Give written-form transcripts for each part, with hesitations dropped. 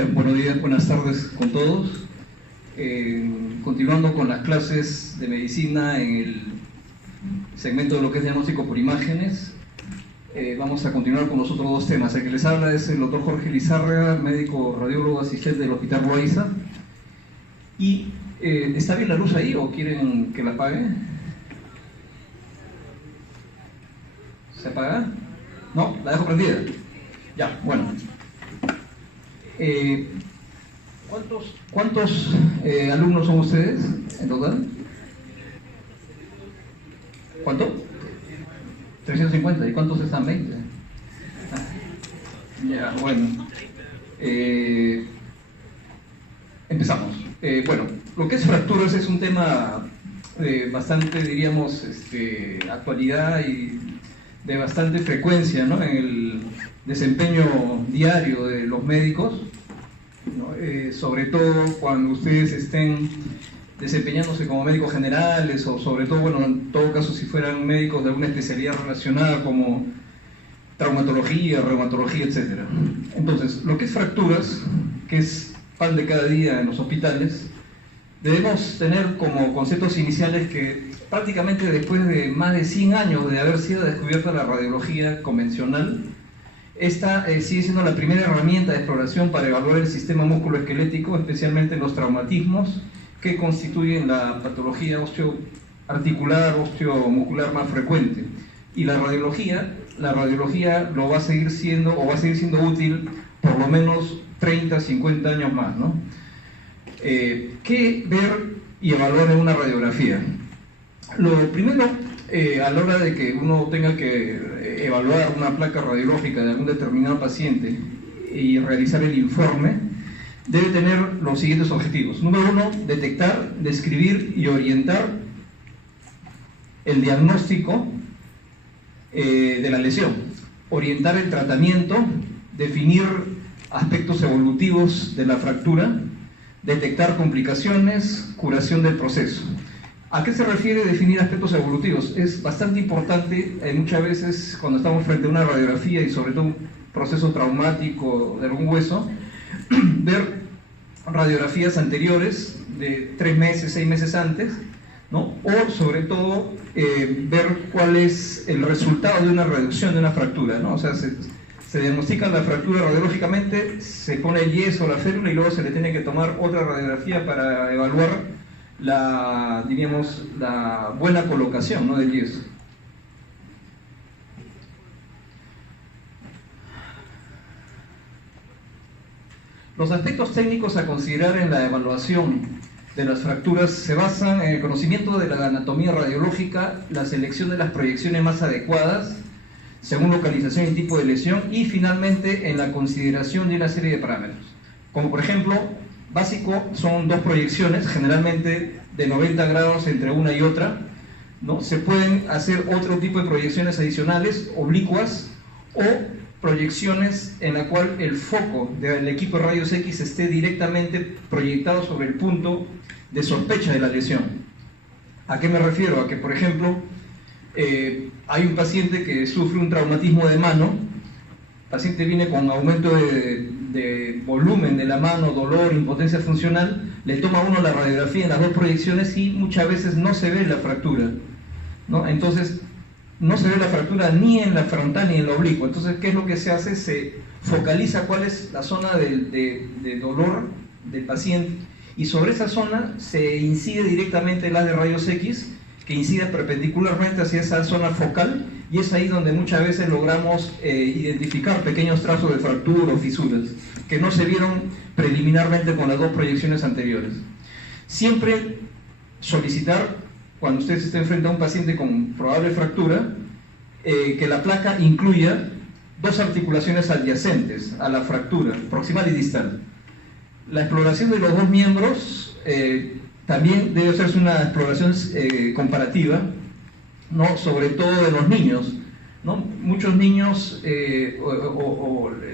Buenos días, buenas tardes con todos. Continuando con las clases de medicina en el segmento de lo que es diagnóstico por imágenes, vamos a continuar con los otros dos temas. El que les habla es el doctor Jorge Lizárraga, médico radiólogo asistente del Hospital Loaiza. Y ¿está bien la luz ahí o quieren que la apague? ¿Se apaga? No, la dejo prendida. Ya, bueno. ¿Cuántos alumnos son ustedes en total? ¿Cuánto? 350. ¿Y cuántos están? 20. Ya, bueno. Empezamos. Bueno, lo que es fracturas es un tema de bastante, diríamos, actualidad y de bastante frecuencia, ¿no?, en el desempeño diario de los médicos, ¿no? Sobre todo cuando ustedes estén desempeñándose como médicos generales o sobre todo, bueno, en todo caso si fueran médicos de alguna especialidad relacionada como traumatología, reumatología, etc. Entonces, lo que es fracturas, que es pan de cada día en los hospitales, debemos tener como conceptos iniciales que prácticamente después de más de 100 años de haber sido descubierta la radiología convencional, esta sigue siendo la primera herramienta de exploración para evaluar el sistema musculoesquelético, especialmente los traumatismos que constituyen la patología osteoarticular, osteomuscular más frecuente. Y la radiología lo va a seguir siendo, o va a seguir siendo útil por lo menos 30, 50 años más, ¿no? ¿Qué ver y evaluar en una radiografía? Lo primero, a la hora de que uno tenga que evaluar una placa radiológica de algún determinado paciente y realizar el informe, debe tener los siguientes objetivos. Número uno, detectar, describir y orientar el diagnóstico de la lesión, orientar el tratamiento, definir aspectos evolutivos de la fractura, detectar complicaciones, curación del proceso. ¿A qué se refiere definir aspectos evolutivos? Es bastante importante muchas veces cuando estamos frente a una radiografía y sobre todo un proceso traumático de algún hueso, ver radiografías anteriores de 3 meses, 6 meses antes, ¿no? O sobre todo ver cuál es el resultado de una reducción de una fractura, ¿no? O sea, se diagnostica la fractura radiológicamente, se pone el yeso o la férula y luego se le tiene que tomar otra radiografía para evaluar la buena colocación, ¿no?, del yeso. Los aspectos técnicos a considerar en la evaluación de las fracturas se basan en el conocimiento de la anatomía radiológica, la selección de las proyecciones más adecuadas según localización y tipo de lesión, y finalmente en la consideración de una serie de parámetros, como por ejemplo, básico son 2 proyecciones, generalmente de 90 grados entre una y otra, ¿no? Se pueden hacer otro tipo de proyecciones adicionales, oblicuas, o proyecciones en la cual el foco del equipo de rayos X esté directamente proyectado sobre el punto de sospecha de la lesión. ¿A qué me refiero? A que, por ejemplo, hay un paciente que sufre un traumatismo de mano, el paciente viene con aumento de volumen de la mano, dolor, impotencia funcional, le toma uno la radiografía en las 2 proyecciones y muchas veces no se ve la fractura, ¿no? Entonces, no se ve la fractura ni en la frontal ni en la oblicua. Entonces, ¿qué es lo que se hace? Se focaliza cuál es la zona de dolor del paciente y sobre esa zona se incide directamente el haz de rayos X que incide perpendicularmente hacia esa zona focal, y es ahí donde muchas veces logramos identificar pequeños trazos de fractura o fisuras que no se vieron preliminarmente con las 2 proyecciones anteriores. Siempre solicitar, cuando ustedes estén frente a un paciente con probable fractura, que la placa incluya 2 articulaciones adyacentes a la fractura, proximal y distal. La exploración de los 2 miembros también debe hacerse una exploración comparativa, ¿no?, sobre todo de los niños, ¿no? Muchos niños,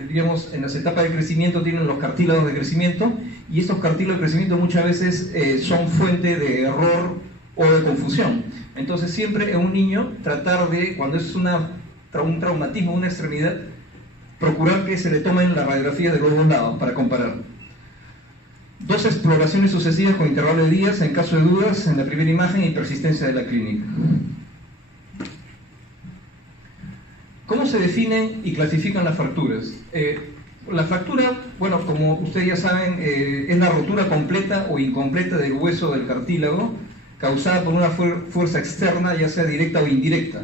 digamos, en las etapas de crecimiento tienen los cartílagos de crecimiento, y estos cartílagos de crecimiento muchas veces son fuente de error o de confusión. Entonces siempre en un niño tratar de, cuando es un traumatismo, una extremidad, procurar que se le tomen las radiografías de los dos lados para comparar. 2 exploraciones sucesivas con intervalo de días en caso de dudas en la primera imagen y persistencia de la clínica. ¿Cómo se definen y clasifican las fracturas? La fractura, bueno, como ustedes ya saben, es la rotura completa o incompleta del hueso del cartílago causada por una fuerza externa, ya sea directa o indirecta.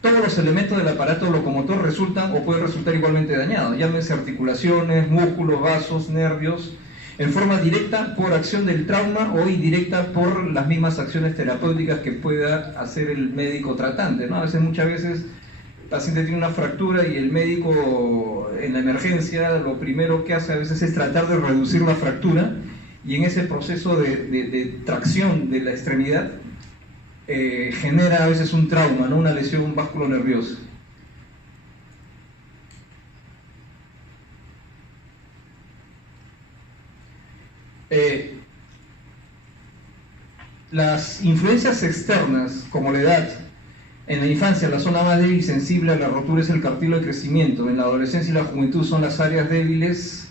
Todos los elementos del aparato locomotor resultan o pueden resultar igualmente dañados, llámese articulaciones, músculos, vasos, nervios, en forma directa por acción del trauma o indirecta por las mismas acciones terapéuticas que pueda hacer el médico tratante, ¿no? Muchas veces el paciente tiene una fractura y el médico en la emergencia lo primero que hace a veces es tratar de reducir la fractura, y en ese proceso de tracción de la extremidad genera a veces un trauma, ¿no? Una lesión vasculonerviosa. Las influencias externas, como la edad, en la infancia la zona más débil y sensible a la rotura es el cartílago de crecimiento, en la adolescencia y la juventud son las áreas débiles,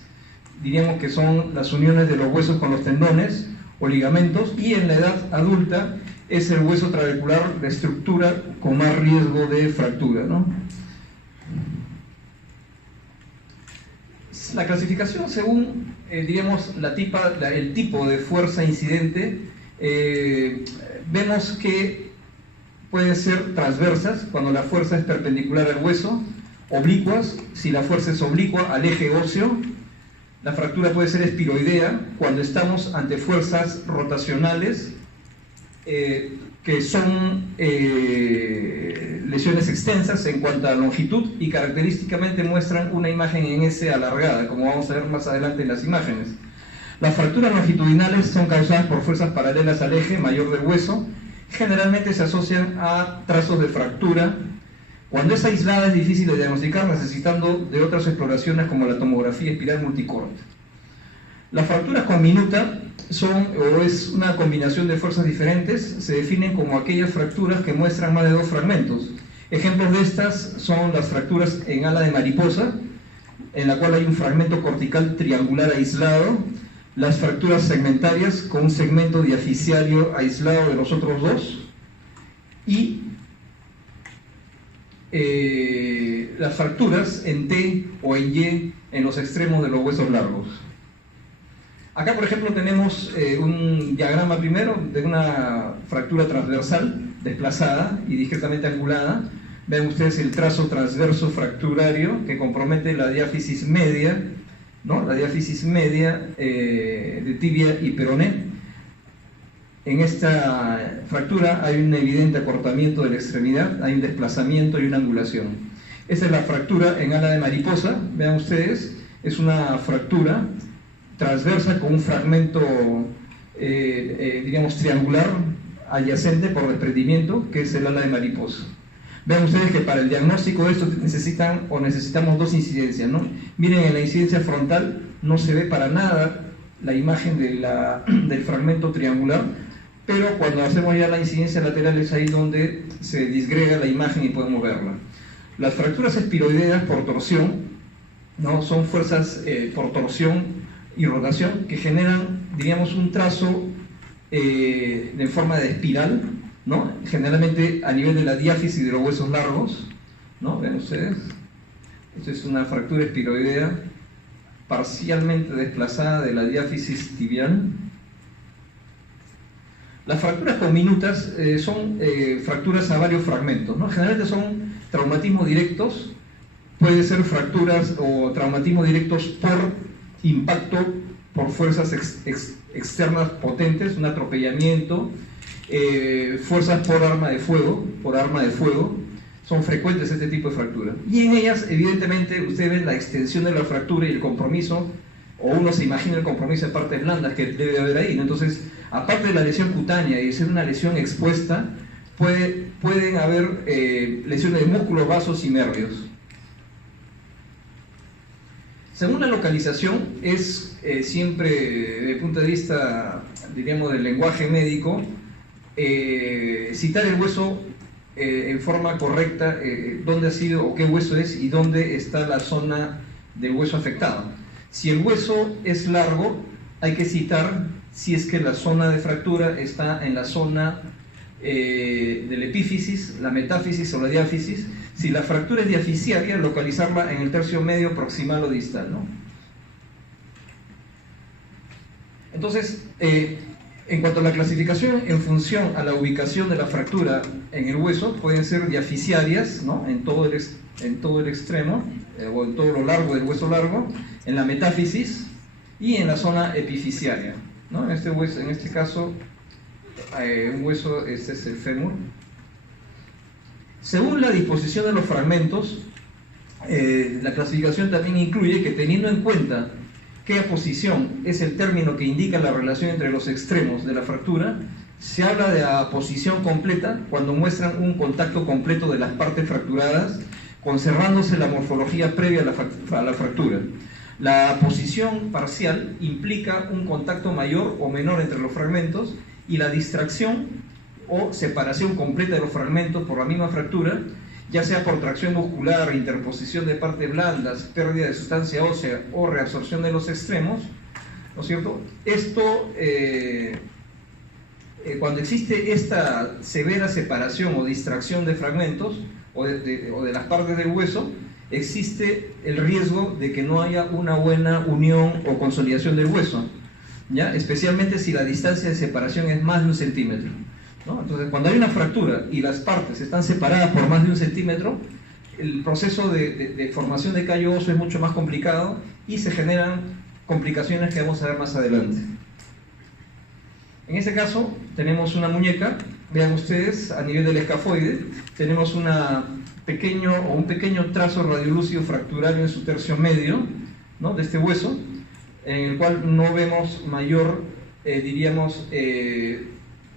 diríamos que son las uniones de los huesos con los tendones o ligamentos, y en la edad adulta es el hueso trabecular, de estructura con más riesgo de fractura, ¿no? La clasificación según, diríamos, el tipo de fuerza incidente, vemos que pueden ser transversas, cuando la fuerza es perpendicular al hueso, oblicuas, si la fuerza es oblicua al eje óseo. La fractura puede ser espiroidea, cuando estamos ante fuerzas rotacionales, que son lesiones extensas en cuanto a longitud y característicamente muestran una imagen en S alargada, como vamos a ver más adelante en las imágenes. Las fracturas longitudinales son causadas por fuerzas paralelas al eje mayor del hueso, generalmente se asocian a trazos de fractura. Cuando es aislada es difícil de diagnosticar, necesitando de otras exploraciones como la tomografía espiral multicorte. Las fracturas con minuta es una combinación de fuerzas diferentes, se definen como aquellas fracturas que muestran más de 2 fragmentos. Ejemplos de estas son las fracturas en ala de mariposa, en la cual hay un fragmento cortical triangular aislado, las fracturas segmentarias con un segmento diaficiario aislado de los otros 2, y las fracturas en T o en Y en los extremos de los huesos largos. Acá, por ejemplo, tenemos un diagrama primero de una fractura transversal desplazada y discretamente angulada. Ven ustedes el trazo transverso fracturario que compromete la diáfisis media, ¿no? La diáfisis media de tibia y peroné. En esta fractura hay un evidente acortamiento de la extremidad, hay un desplazamiento y una angulación. Esta es la fractura en ala de mariposa. Vean ustedes, es una fractura transversa con un fragmento, digamos, triangular adyacente por desprendimiento, que es el ala de mariposa. Vean ustedes que para el diagnóstico de esto necesitamos 2 incidencias, ¿no? Miren, en la incidencia frontal no se ve para nada la imagen del fragmento triangular, pero cuando hacemos ya la incidencia lateral es ahí donde se disgrega la imagen y podemos verla. Las fracturas espiroideas por torsión, ¿no? Son fuerzas por torsión y rotación que generan, diríamos, un trazo en forma de espiral, ¿no? Generalmente a nivel de la diáfisis de los huesos largos, ¿no? Ven ustedes, esta es una fractura espiroidea parcialmente desplazada de la diáfisis tibial. Las fracturas conminutas son fracturas a varios fragmentos, ¿no? Generalmente son traumatismos directos, puede ser fracturas o traumatismos directos por impacto, por fuerzas externas potentes, un atropellamiento, fuerzas por arma de fuego, son frecuentes este tipo de fractura. Y en ellas, evidentemente, ustedes ven la extensión de la fractura y el compromiso, o uno se imagina el compromiso de partes blandas que debe haber ahí, ¿no? Entonces, aparte de la lesión cutánea y de ser una lesión expuesta, pueden haber lesiones de músculos, vasos y nervios. Según la localización, es siempre, desde el punto de vista, diríamos, del lenguaje médico, citar el hueso en forma correcta dónde ha sido o qué hueso es y dónde está la zona del hueso afectado. Si el hueso es largo, hay que citar si es que la zona de fractura está en la zona del epífisis, la metáfisis o la diáfisis. Si la fractura es diaficiaria, localizarla en el tercio medio proximal o distal, ¿no? Entonces, en cuanto a la clasificación, en función a la ubicación de la fractura en el hueso, pueden ser diaficiarias, ¿no?, en todo el extremo, o en todo lo largo del hueso largo, en la metáfisis y en la zona epifisiaria, ¿no? En este caso, un hueso, este es el fémur. Según la disposición de los fragmentos, la clasificación también incluye que, teniendo en cuenta qué posición es el término que indica la relación entre los extremos de la fractura, se habla de aposición completa cuando muestran un contacto completo de las partes fracturadas, conservándose la morfología previa a la fractura. La aposición parcial implica un contacto mayor o menor entre los fragmentos, y la distracción o separación completa de los fragmentos por la misma fractura, ya sea por tracción muscular, interposición de partes blandas, pérdida de sustancia ósea o reabsorción de los extremos, ¿no es cierto? Esto, cuando existe esta severa separación o distracción de fragmentos o de las partes del hueso, existe el riesgo de que no haya una buena unión o consolidación del hueso, ¿ya? Especialmente si la distancia de separación es más de 1 centímetro, ¿no? Entonces, cuando hay una fractura y las partes están separadas por más de 1 centímetro, el proceso de formación de callo óseo es mucho más complicado y se generan complicaciones que vamos a ver más adelante. En este caso, tenemos una muñeca. Vean ustedes, a nivel del escafoide, tenemos un pequeño trazo radiolúcido fracturario en su tercio medio, ¿no?, de este hueso, en el cual no vemos mayor,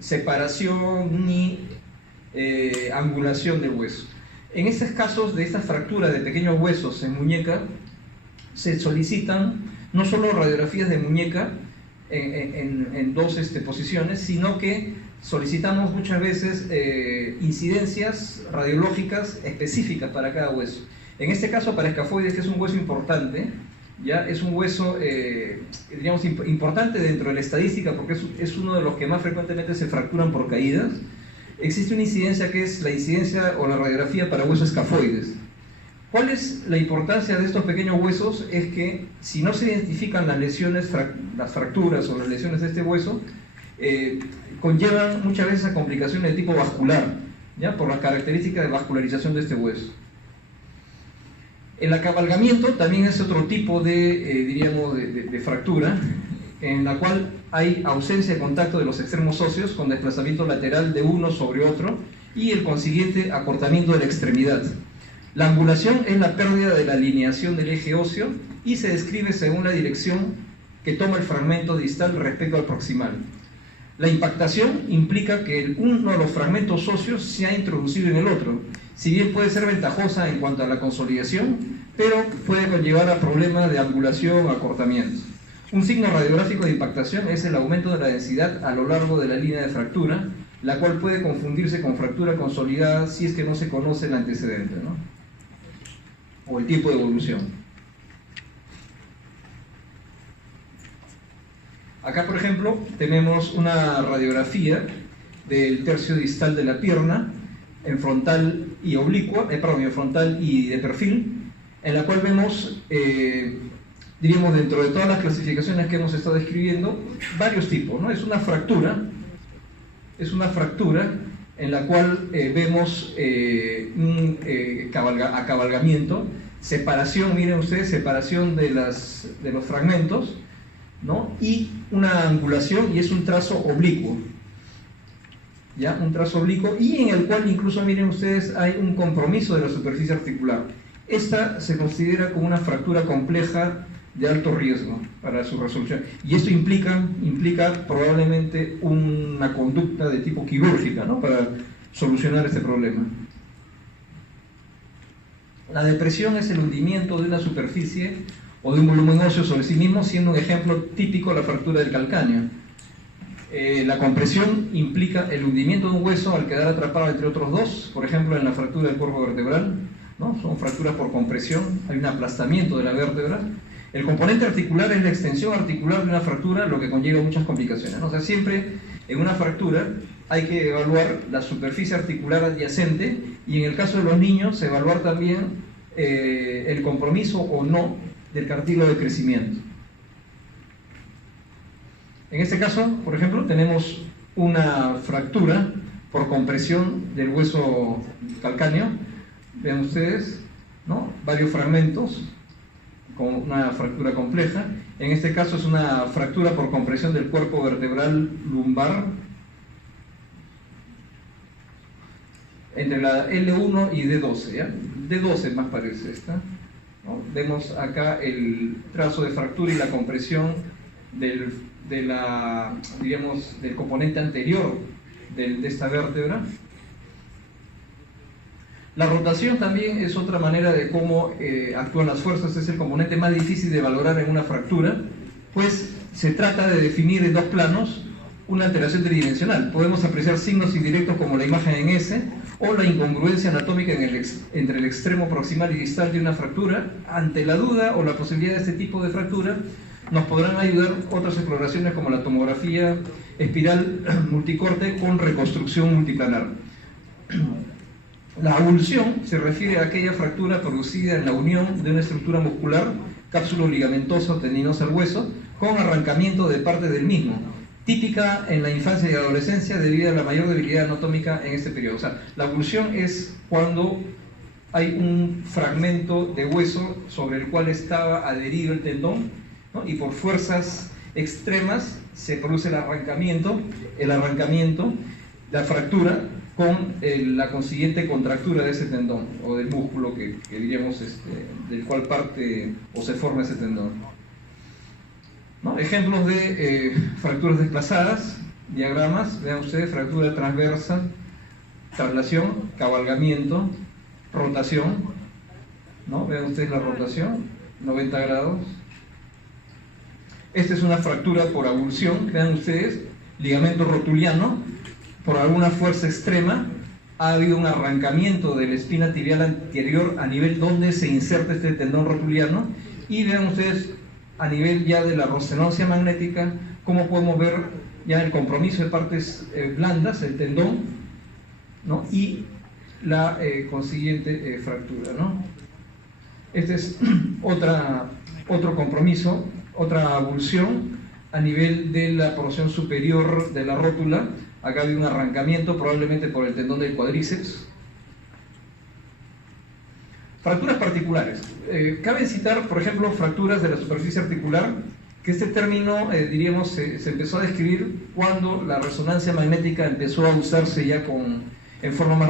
separación ni angulación del hueso. En estos casos de estas fracturas de pequeños huesos en muñeca, se solicitan no solo radiografías de muñeca en dos posiciones, sino que solicitamos muchas veces incidencias radiológicas específicas para cada hueso. En este caso, para escafoides, que es un hueso importante, ya es un hueso, diríamos, importante dentro de la estadística, porque es uno de los que más frecuentemente se fracturan por caídas. Existe una incidencia que es la incidencia o la radiografía para huesos escafoides. ¿Cuál es la importancia de estos pequeños huesos? Es que si no se identifican las lesiones, las fracturas o las lesiones de este hueso, conllevan muchas veces a complicaciones de tipo vascular, ¿ya?, por las características de vascularización de este hueso. El acabalgamiento también es otro tipo de fractura, en la cual hay ausencia de contacto de los extremos óseos con desplazamiento lateral de uno sobre otro y el consiguiente acortamiento de la extremidad. La angulación es la pérdida de la alineación del eje óseo y se describe según la dirección que toma el fragmento distal respecto al proximal. La impactación implica que uno de los fragmentos óseos se ha introducido en el otro, si bien puede ser ventajosa en cuanto a la consolidación, pero puede conllevar a problemas de angulación o acortamiento. Un signo radiográfico de impactación es el aumento de la densidad a lo largo de la línea de fractura, la cual puede confundirse con fractura consolidada si es que no se conoce el antecedente, ¿no?, o el tiempo de evolución. Acá, por ejemplo, tenemos una radiografía del tercio distal de la pierna en frontal y oblicua, en frontal y de perfil, en la cual vemos, diríamos, dentro de todas las clasificaciones que hemos estado describiendo, varios tipos, ¿no? Es una fractura en la cual vemos un acabalgamiento, separación, miren ustedes, separación de los fragmentos, ¿no?, y una angulación, y es un trazo oblicuo, ¿ya?, un trazo oblicuo, y en el cual incluso, miren ustedes, hay un compromiso de la superficie articular. Esta se considera como una fractura compleja de alto riesgo para su resolución, y esto implica probablemente una conducta de tipo quirúrgica, ¿no?, para solucionar este problema. La depresión es el hundimiento de una superficie o de un volumen óseo sobre sí mismo, siendo un ejemplo típico la fractura del calcáneo. La compresión implica el hundimiento de un hueso al quedar atrapado entre otros dos, por ejemplo en la fractura del cuerpo vertebral, ¿no? Son fracturas por compresión, hay un aplastamiento de la vértebra. El componente articular es la extensión articular de una fractura, lo que conlleva muchas complicaciones, ¿no? O sea, siempre en una fractura hay que evaluar la superficie articular adyacente y en el caso de los niños evaluar también el compromiso o no del cartílago de crecimiento. En este caso, por ejemplo, tenemos una fractura por compresión del hueso calcáneo. Vean ustedes, ¿no? Varios fragmentos con una fractura compleja. En este caso es una fractura por compresión del cuerpo vertebral lumbar entre la L1 y D12, ¿ya? D12 más parece esta, ¿no? Vemos acá el trazo de fractura y la compresión del componente anterior de esta vértebra. La rotación también es otra manera de cómo actúan las fuerzas, es el componente más difícil de valorar en una fractura, pues se trata de definir en dos planos una alteración tridimensional. Podemos apreciar signos indirectos como la imagen en S o la incongruencia anatómica entre el extremo proximal y distal de una fractura. Ante la duda o la posibilidad de este tipo de fractura, nos podrán ayudar otras exploraciones como la tomografía espiral multicorte con reconstrucción multiplanar. La avulsión se refiere a aquella fractura producida en la unión de una estructura muscular, cápsulo ligamentoso tendinoso al hueso, con arrancamiento de parte del mismo, típica en la infancia y adolescencia debido a la mayor debilidad anatómica en este periodo. O sea, la avulsión es cuando hay un fragmento de hueso sobre el cual estaba adherido el tendón, ¿no? Y por fuerzas extremas se produce el arrancamiento, la fractura con la consiguiente contractura de ese tendón o del músculo que diríamos del cual parte o se forma ese tendón, ¿no? Ejemplos de fracturas desplazadas, diagramas, vean ustedes: fractura transversa, traslación, cabalgamiento, rotación, ¿no? Vean ustedes la rotación, 90 grados. Esta es una fractura por avulsión, vean ustedes, ligamento rotuliano, por alguna fuerza extrema, ha habido un arrancamiento de la espina tibial anterior a nivel donde se inserta este tendón rotuliano, y vean ustedes a nivel ya de la rostenosia magnética, cómo podemos ver ya el compromiso de partes blandas, el tendón, ¿no? Y la consiguiente fractura, ¿no? Este es otro compromiso, otra avulsión a nivel de la porción superior de la rótula. Acá hay un arrancamiento probablemente por el tendón del cuádriceps. Fracturas particulares. Cabe citar, por ejemplo, fracturas de la superficie articular, que este término, diríamos, se empezó a describir cuando la resonancia magnética empezó a usarse ya en forma más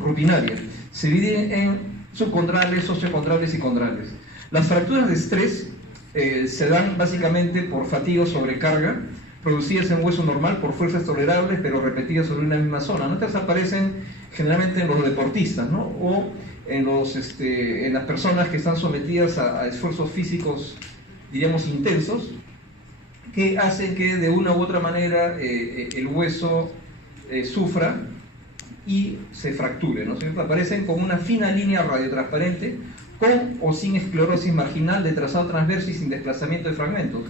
rutinaria. Se divide en subcondrales, sociocondrales y condrales. Las fracturas de estrés se dan básicamente por fatiga o sobrecarga, producidas en hueso normal por fuerzas tolerables, pero repetidas sobre una misma zona, ¿no? Estas aparecen generalmente en los deportistas, ¿no? O en las personas que están sometidas a esfuerzos físicos, diríamos, intensos, que hacen que de una u otra manera el hueso sufra y se fracture, ¿no? Aparecen como una fina línea radiotransparente con o sin esclerosis marginal de trazado transverso y sin desplazamiento de fragmentos.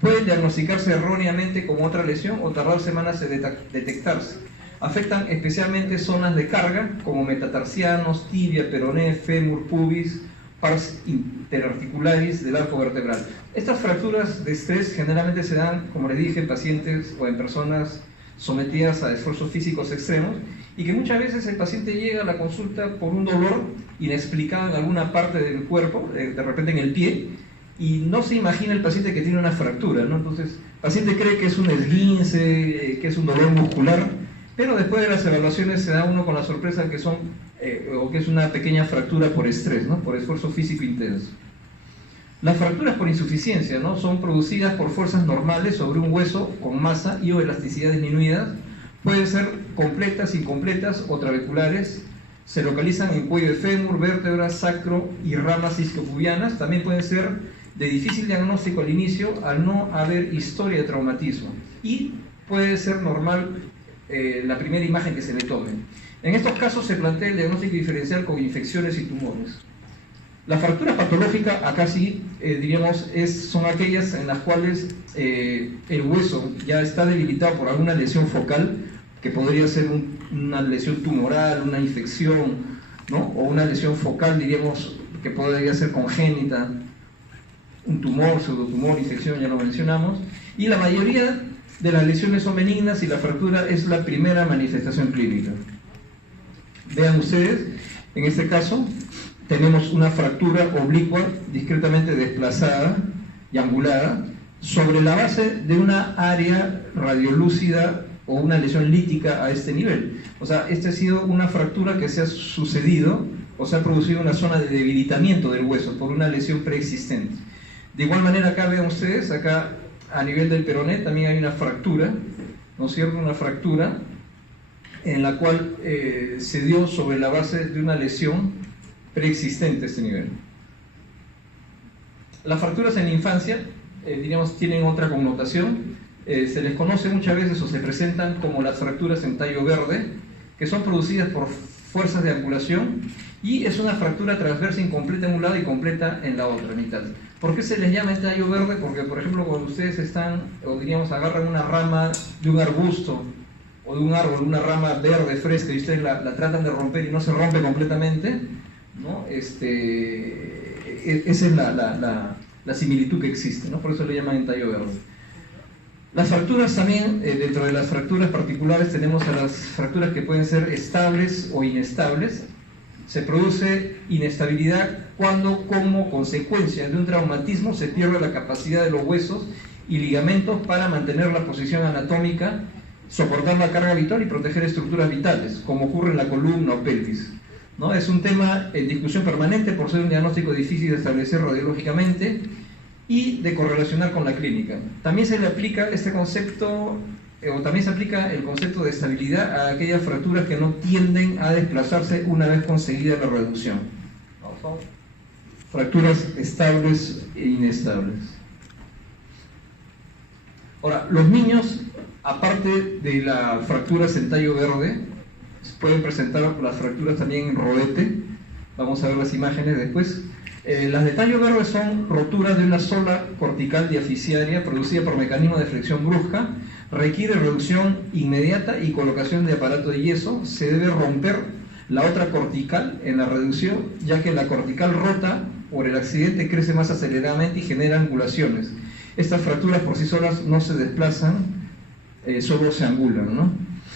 Pueden diagnosticarse erróneamente como otra lesión o tardar semanas en detectarse. Afectan especialmente zonas de carga como metatarsianos, tibia, peroné, fémur, pubis, pars interarticularis del arco vertebral. Estas fracturas de estrés generalmente se dan, como les dije, en pacientes o en personas sometidas a esfuerzos físicos extremos, y que muchas veces el paciente llega a la consulta por un dolor inexplicado en alguna parte del cuerpo, de repente en el pie, y no se imagina el paciente que tiene una fractura, ¿no? Entonces, el paciente cree que es un esguince, que es un dolor muscular, pero después de las evaluaciones se da uno con la sorpresa que que es una pequeña fractura por estrés, ¿no? Por esfuerzo físico intenso. Las fracturas por insuficiencia, ¿no? Son producidas por fuerzas normales sobre un hueso con masa y o elasticidad disminuidas. Pueden ser completas, incompletas o trabeculares. Se localizan en cuello de fémur, vértebras, sacro y ramas isquiopubianas. También pueden ser de difícil diagnóstico al inicio al no haber historia de traumatismo. Y puede ser normal la primera imagen que se le tome. En estos casos se plantea el diagnóstico diferencial con infecciones y tumores. Las fracturas patológicas, acá sí, diríamos, son aquellas en las cuales el hueso ya está debilitado por alguna lesión focal, que podría ser una lesión tumoral, una infección, ¿no? O una lesión focal, diríamos, que podría ser congénita, un tumor, pseudotumor, infección, ya lo mencionamos, y la mayoría de las lesiones son benignas y la fractura es la primera manifestación clínica. Vean ustedes, en este caso tenemos una fractura oblicua discretamente desplazada y angulada sobre la base de una área radiolúcida o una lesión lítica a este nivel. O sea, esta ha sido una fractura que se ha sucedido o se ha producido una zona de debilitamiento del hueso por una lesión preexistente. De igual manera, acá vean ustedes, acá a nivel del peroné también hay una fractura, ¿no es cierto? Una fractura en la cual se dio sobre la base de una lesión preexistente a este nivel. Las fracturas en la infancia, diríamos, tienen otra connotación. Se les conoce muchas veces o se presentan como las fracturas en tallo verde, que son producidas por fuerzas de angulación, y es una fractura transversa incompleta en un lado y completa en la otra mitad. ¿Por qué se les llama tallo verde? Porque, por ejemplo, cuando ustedes están, o diríamos, agarran una rama de un arbusto o de un árbol, una rama verde fresca, y ustedes la tratan de romper y no se rompe completamente, ¿no? Esa es la similitud que existe, ¿no? Por eso le llaman tallo verde. Las fracturas también, dentro de las fracturas particulares tenemos a las fracturas que pueden ser estables o inestables. Se produce inestabilidad cuando, como consecuencia de un traumatismo, se pierde la capacidad de los huesos y ligamentos para mantener la posición anatómica, soportar la carga vital y proteger estructuras vitales, como ocurre en la columna o pelvis, ¿no? Es un tema en discusión permanente por ser un diagnóstico difícil de establecer radiológicamente y de correlacionar con la clínica. También se le aplica este concepto, o también se aplica el concepto de estabilidad a aquellas fracturas que no tienden a desplazarse una vez conseguida la reducción. Fracturas estables e inestables. Ahora, los niños, aparte de las fracturas en tallo verde, pueden presentar las fracturas también en rodete. Vamos a ver las imágenes después. Las de tallo verde son roturas de una sola cortical diaficiaria producida por mecanismo de flexión brusca. Requiere reducción inmediata y colocación de aparato de yeso. Se debe romper la otra cortical en la reducción, ya que la cortical rota por el accidente crece más aceleradamente y genera angulaciones. Estas fracturas por sí solas no se desplazan, solo se angulan, ¿no?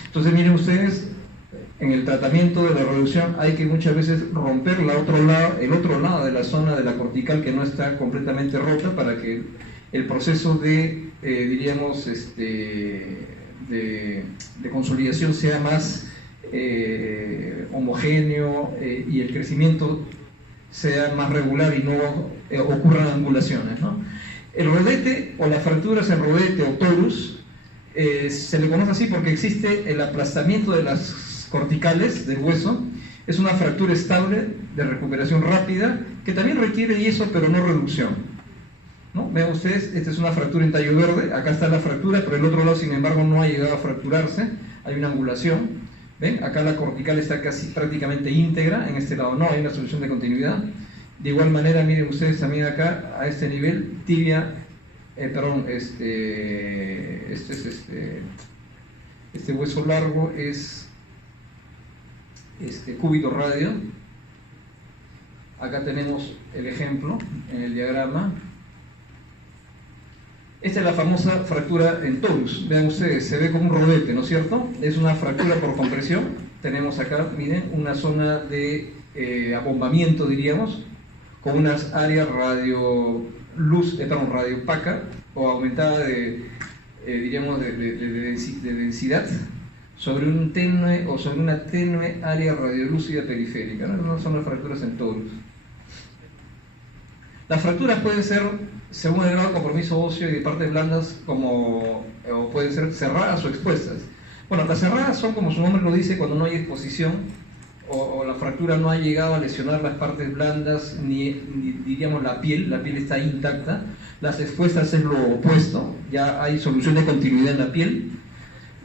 Entonces miren ustedes, en el tratamiento de la reducción hay que muchas veces romper el otro lado de la zona de la cortical que no está completamente rota para que el proceso de, diríamos, de consolidación sea más homogéneo y el crecimiento sea más regular y no ocurran angulaciones, ¿no? El rodete o las fracturas en rodete o torus se le conoce así porque existe el aplastamiento de las corticales del hueso. Es una fractura estable de recuperación rápida que también requiere yeso pero no reducción, ¿no? Vean ustedes, esta es una fractura en tallo verde, acá está la fractura, pero el otro lado sin embargo no ha llegado a fracturarse, hay una angulación. ¿Ven? Acá la cortical está casi prácticamente íntegra, en este lado no, hay una solución de continuidad. De igual manera, miren ustedes también acá, a este nivel, tibia, este hueso largo es cúbito radio. Acá tenemos el ejemplo en el diagrama. Esta es la famosa fractura en torus. Vean ustedes, se ve como un rodete, ¿no es cierto? Es una fractura por compresión. Tenemos acá, miren, una zona de abombamiento, diríamos, con unas áreas radiopaca o aumentada diríamos, de densidad sobre un tenue o sobre una tenue área radiolúcida periférica, ¿no? No son las fracturas en torus. Las fracturas pueden ser, según el grado de compromiso óseo y de partes blandas, o pueden ser cerradas o expuestas. Bueno, las cerradas son, como su nombre lo dice, cuando no hay exposición o la fractura no ha llegado a lesionar las partes blandas ni diríamos la piel está intacta. Las expuestas es lo opuesto, ya hay solución de continuidad en la piel.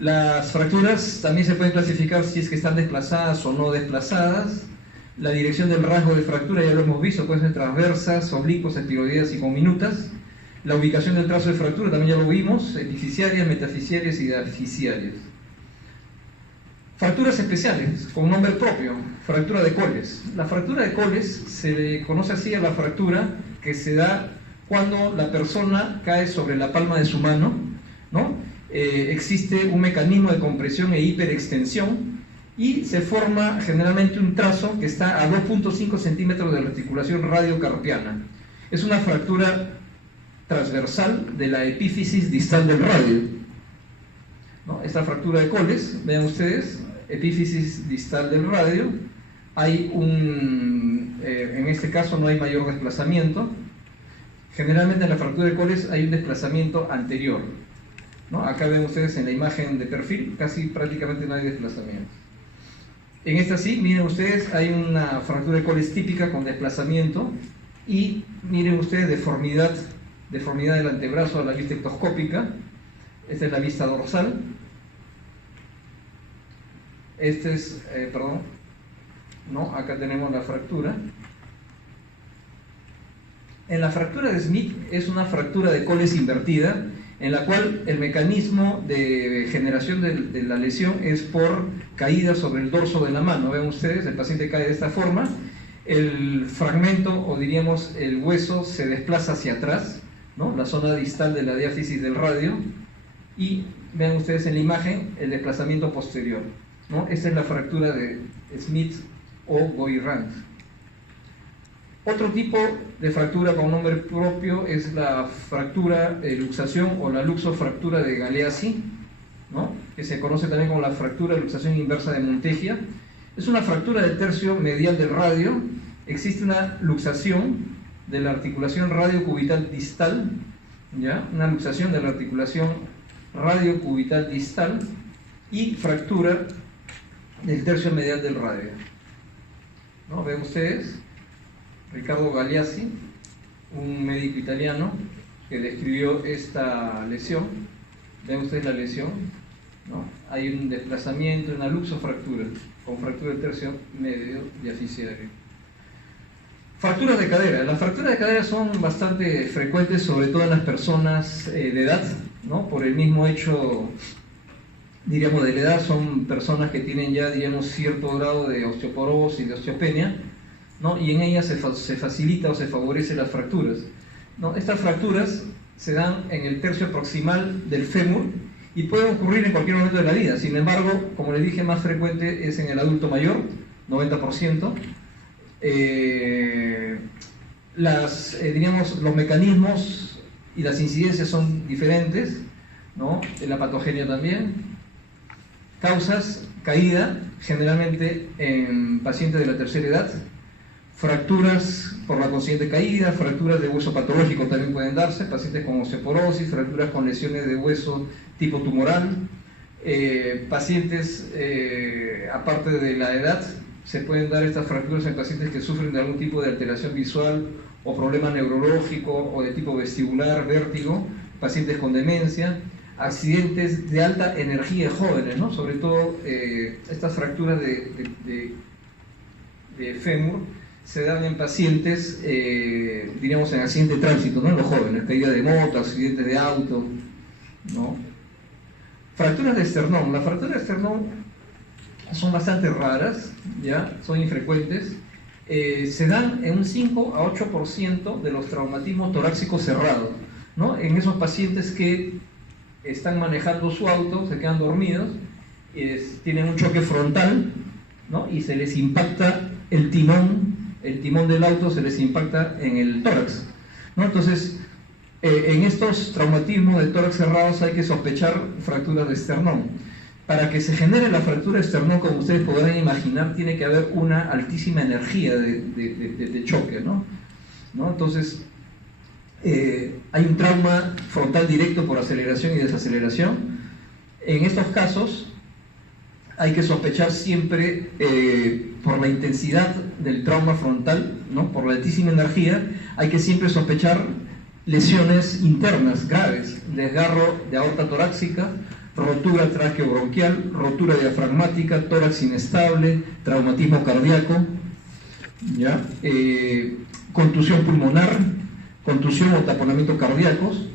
Las fracturas también se pueden clasificar si es que están desplazadas o no desplazadas. La dirección del rasgo de fractura ya lo hemos visto, pueden ser transversas, oblicuas, espiroideas y conminutas. La ubicación del trazo de fractura también ya lo vimos, epifisiarias, metafisiarias y diafisiarias. Fracturas especiales, con nombre propio, fractura de Coles. La fractura de Coles se le conoce así a la fractura que se da cuando la persona cae sobre la palma de su mano, ¿no? Existe un mecanismo de compresión e hiperextensión y se forma generalmente un trazo que está a 2.5 centímetros de la articulación radiocarpiana. Es una fractura transversal de la epífisis distal del radio, ¿no? Esta fractura de Coles, vean ustedes, epífisis distal del radio, hay en este caso no hay mayor desplazamiento. Generalmente en la fractura de Coles hay un desplazamiento anterior, ¿no? Acá ven ustedes en la imagen de perfil, casi prácticamente no hay desplazamiento. En esta sí, miren ustedes, hay una fractura de Coles típica con desplazamiento y miren ustedes deformidad del antebrazo a la vista ectoscópica. Esta es la vista dorsal. Este es, no, acá tenemos la fractura. En la fractura de Smith es una fractura de Coles invertida, en la cual el mecanismo de generación de la lesión es por caída sobre el dorso de la mano. Ven ustedes, el paciente cae de esta forma, el fragmento, o diríamos el hueso, se desplaza hacia atrás, ¿no? La zona distal de la diáfisis del radio, y vean ustedes en la imagen el desplazamiento posterior, ¿no? Esta es la fractura de Smith o Goyrand. Otro tipo de fractura con nombre propio es la fractura de luxación o la luxofractura de Galeazzi, ¿no? Que se conoce también como la fractura de luxación inversa de Monteggia. Es una fractura del tercio medial del radio. Existe una luxación de la articulación radiocubital distal, ¿ya? Una luxación de la articulación radiocubital distal y fractura del tercio medial del radio, ¿no? Ven ustedes, Riccardo Galeazzi, un médico italiano que describió esta lesión. Ven ustedes la lesión, ¿no? Hay un desplazamiento, una luxofractura con fractura del tercio medio diafisiario. Fracturas de cadera. Las fracturas de cadera son bastante frecuentes, sobre todo en las personas de edad, ¿no? Por el mismo hecho, diríamos, de la edad. Son personas que tienen ya, diríamos, cierto grado de osteoporosis, de osteopenia, ¿no? Y en ellas se facilita o se favorece las fracturas, ¿no? Estas fracturas se dan en el tercio proximal del fémur y pueden ocurrir en cualquier momento de la vida. Sin embargo, como les dije, más frecuente es en el adulto mayor, 90%. Diríamos, los mecanismos y las incidencias son diferentes, ¿no? La patogenia también. Causas: caída, generalmente en pacientes de la tercera edad. Fracturas por la consiguiente caída, fracturas de hueso patológico también pueden darse, pacientes con osteoporosis, fracturas con lesiones de hueso tipo tumoral. Pacientes, aparte de la edad, se pueden dar estas fracturas en pacientes que sufren de algún tipo de alteración visual o problema neurológico o de tipo vestibular, vértigo, pacientes con demencia, accidentes de alta energía jóvenes, ¿no? Sobre todo estas fracturas de fémur se dan en pacientes, diríamos, en accidente de tránsito, ¿no? En los jóvenes, caída de moto, accidentes de auto, ¿no? Fracturas de esternón. Las fracturas de esternón son bastante raras, ¿ya? Son infrecuentes. Se dan en un 5 a 8% de los traumatismos torácicos cerrados, ¿no? En esos pacientes que están manejando su auto, se quedan dormidos, tienen un choque frontal, ¿no? Y se les impacta el timón del auto, se les impacta en el tórax, ¿no? Entonces, en estos traumatismos de tórax cerrados hay que sospechar fracturas de esternón. Para que se genere la fractura de esternón, como ustedes podrán imaginar, tiene que haber una altísima energía de choque, ¿no? Entonces, hay un trauma frontal directo por aceleración y desaceleración. En estos casos hay que sospechar siempre, por la intensidad del trauma frontal, ¿no? Por la altísima energía, hay que siempre sospechar lesiones internas graves, desgarro de aorta torácica, rotura traqueobronquial, rotura diafragmática, tórax inestable, traumatismo cardíaco, ¿ya? Contusión pulmonar, contusión o taponamiento cardíacos.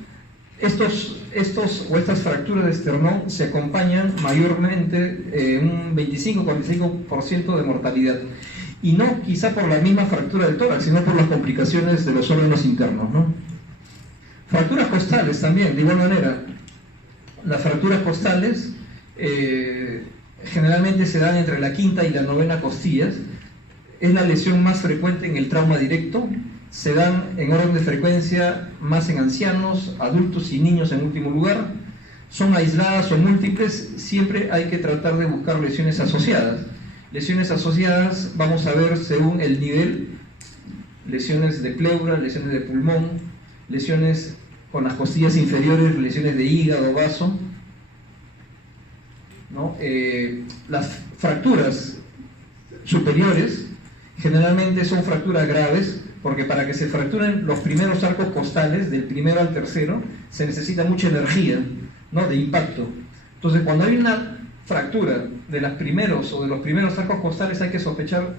Estas fracturas de esternón se acompañan mayormente un 25-45% de mortalidad. Y no quizá por la misma fractura del tórax, sino por las complicaciones de los órganos internos, ¿no? Fracturas costales también, de igual manera. Las fracturas costales generalmente se dan entre la quinta y la novena costillas. Es la lesión más frecuente en el trauma directo. Se dan en orden de frecuencia más en ancianos, adultos y niños en último lugar. Son aisladas o múltiples, siempre hay que tratar de buscar lesiones asociadas. Lesiones asociadas vamos a ver según el nivel, lesiones de pleura, lesiones de pulmón, lesiones con las costillas inferiores, lesiones de hígado, vaso, ¿no? Las fracturas superiores generalmente son fracturas graves, porque para que se fracturen los primeros arcos costales, del primero al tercero, se necesita mucha energía, ¿no? De impacto. Entonces, cuando hay una fractura de los primeros arcos costales, hay que sospechar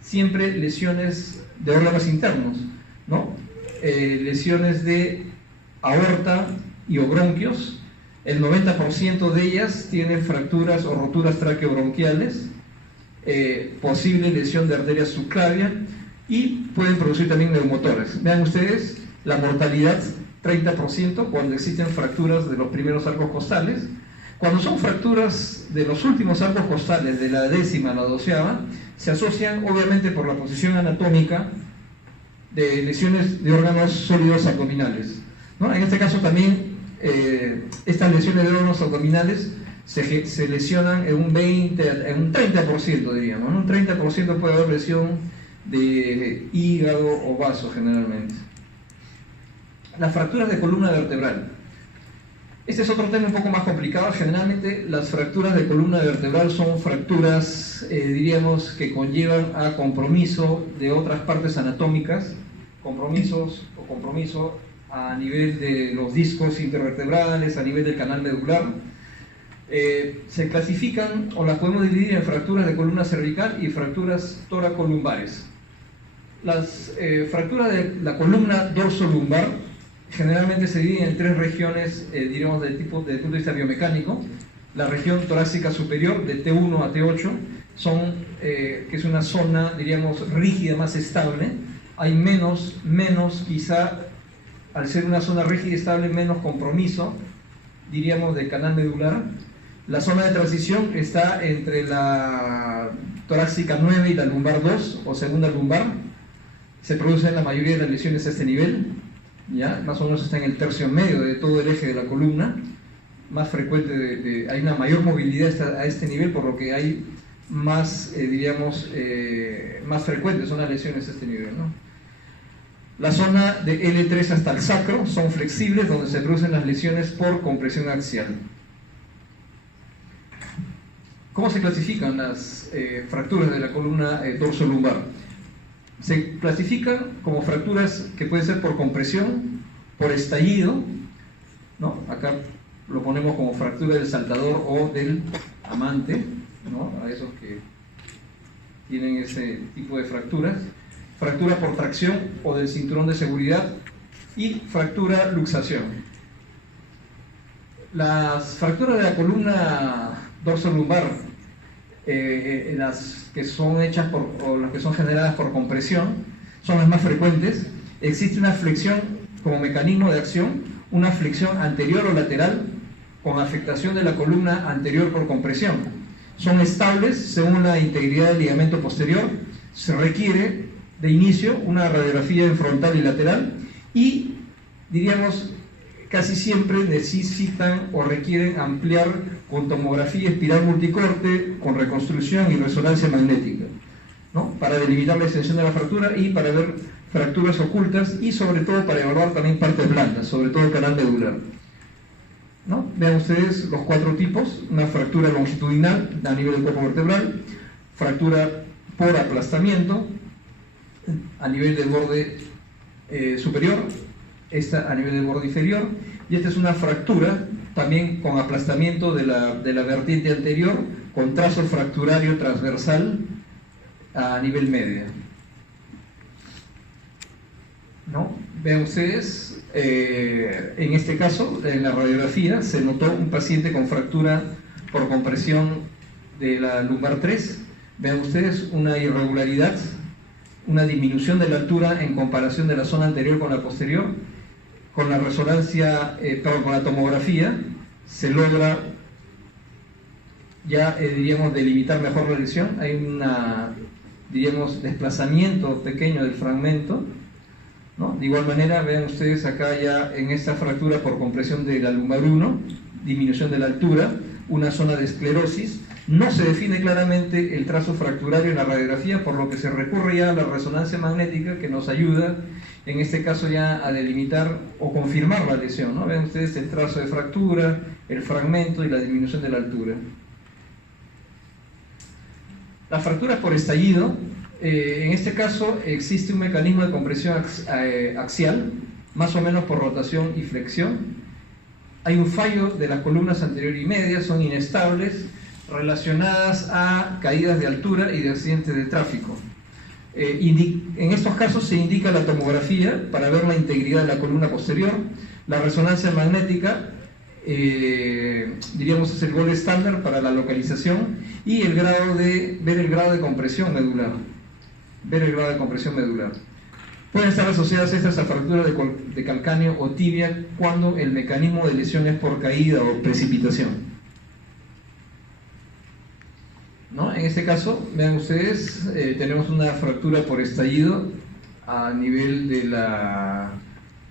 siempre lesiones de órganos internos, ¿no? Lesiones de aorta y o bronquios. El 90% de ellas tienen fracturas o roturas traqueobronquiales, posible lesión de arteria subclavia, y pueden producir también neumotórax. Vean ustedes la mortalidad, 30% cuando existen fracturas de los primeros arcos costales. Cuando son fracturas de los últimos arcos costales, de la 10ª a la 12ª, se asocian obviamente por la posición anatómica de lesiones de órganos sólidos abdominales, ¿no? En este caso también estas lesiones de órganos abdominales se lesionan en un 30%, diríamos, ¿no? Un 30% puede haber lesión de hígado o vaso generalmente. Las fracturas de columna vertebral. Este es otro tema un poco más complicado. Generalmente las fracturas de columna vertebral son fracturas, diríamos, que conllevan a compromiso de otras partes anatómicas, compromiso a nivel de los discos intervertebrales, a nivel del canal medular. Se clasifican o las podemos dividir en fracturas de columna cervical y fracturas toracolumbares. Las fracturas de la columna dorsolumbar generalmente se dividen en 3 regiones, diríamos, desde el punto de vista biomecánico. La región torácica superior, de T1 a T8, que es una zona, diríamos, rígida, más estable. Hay menos, quizá, al ser una zona rígida y estable, menos compromiso, diríamos, del canal medular. La zona de transición está entre la torácica 9 y la lumbar 2, o segunda lumbar. Se producen la mayoría de las lesiones a este nivel, ¿ya? Más o menos está en el tercio medio de todo el eje de la columna. Más frecuente, hay una mayor movilidad a este nivel, por lo que hay más, más frecuentes son las lesiones a este nivel, ¿no? La zona de L3 hasta el sacro son flexibles, donde se producen las lesiones por compresión axial. ¿Cómo se clasifican las fracturas de la columna dorsolumbar? Se clasifican como fracturas que pueden ser por compresión, por estallido, ¿no? Acá lo ponemos como fractura del saltador o del amante, ¿no? A esos que tienen ese tipo de fracturas. Fractura por tracción o del cinturón de seguridad, y fractura luxación. Las fracturas de la columna dorsolumbar, las que son hechas o las que son generadas por compresión, son las más frecuentes. Existe una flexión como mecanismo de acción, una flexión anterior o lateral con afectación de la columna anterior por compresión. Son estables según la integridad del ligamento posterior. Se requiere de inicio una radiografía en frontal y lateral, y diríamos casi siempre necesitan o requieren ampliar con tomografía espiral multicorte, con reconstrucción y resonancia magnética, ¿no? Para delimitar la extensión de la fractura y para ver fracturas ocultas, y sobre todo para evaluar también partes blandas, sobre todo el canal medular, ¿no? Vean ustedes los 4 tipos: una fractura longitudinal a nivel del cuerpo vertebral, fractura por aplastamiento a nivel del borde superior, esta a nivel del borde inferior, y esta es una fractura también con aplastamiento de la vertiente anterior, con trazo fracturario transversal a nivel media. ¿No? Vean ustedes, en este caso, en la radiografía, se notó un paciente con fractura por compresión de la lumbar 3. Vean ustedes una irregularidad, una disminución de la altura en comparación de la zona anterior con la posterior. Con la resonancia, con la tomografía, se logra ya, diríamos, delimitar mejor la lesión. Hay un, diríamos, desplazamiento pequeño del fragmento, ¿no? De igual manera, vean ustedes acá ya en esta fractura por compresión de la lumbar 1, disminución de la altura, una zona de esclerosis. No se define claramente el trazo fracturario en la radiografía, por lo que se recurre ya a la resonancia magnética, que nos ayuda, en este caso, ya a delimitar o confirmar la lesión, ¿no? Ven ustedes el trazo de fractura, el fragmento y la disminución de la altura. Las fracturas por estallido, en este caso existe un mecanismo de compresión axial, más o menos por rotación y flexión. Hay un fallo de las columnas anterior y media, son inestables, relacionadas a caídas de altura y de accidentes de tráfico. En estos casos se indica la tomografía para ver la integridad de la columna posterior. La resonancia magnética, diríamos, es el gold estándar para la localización, y ver el grado de compresión medular. Pueden estar asociadas estas a fracturas de calcáneo o tibia cuando el mecanismo de lesión es por caída o precipitación, ¿no? En este caso, vean ustedes, tenemos una fractura por estallido a nivel de la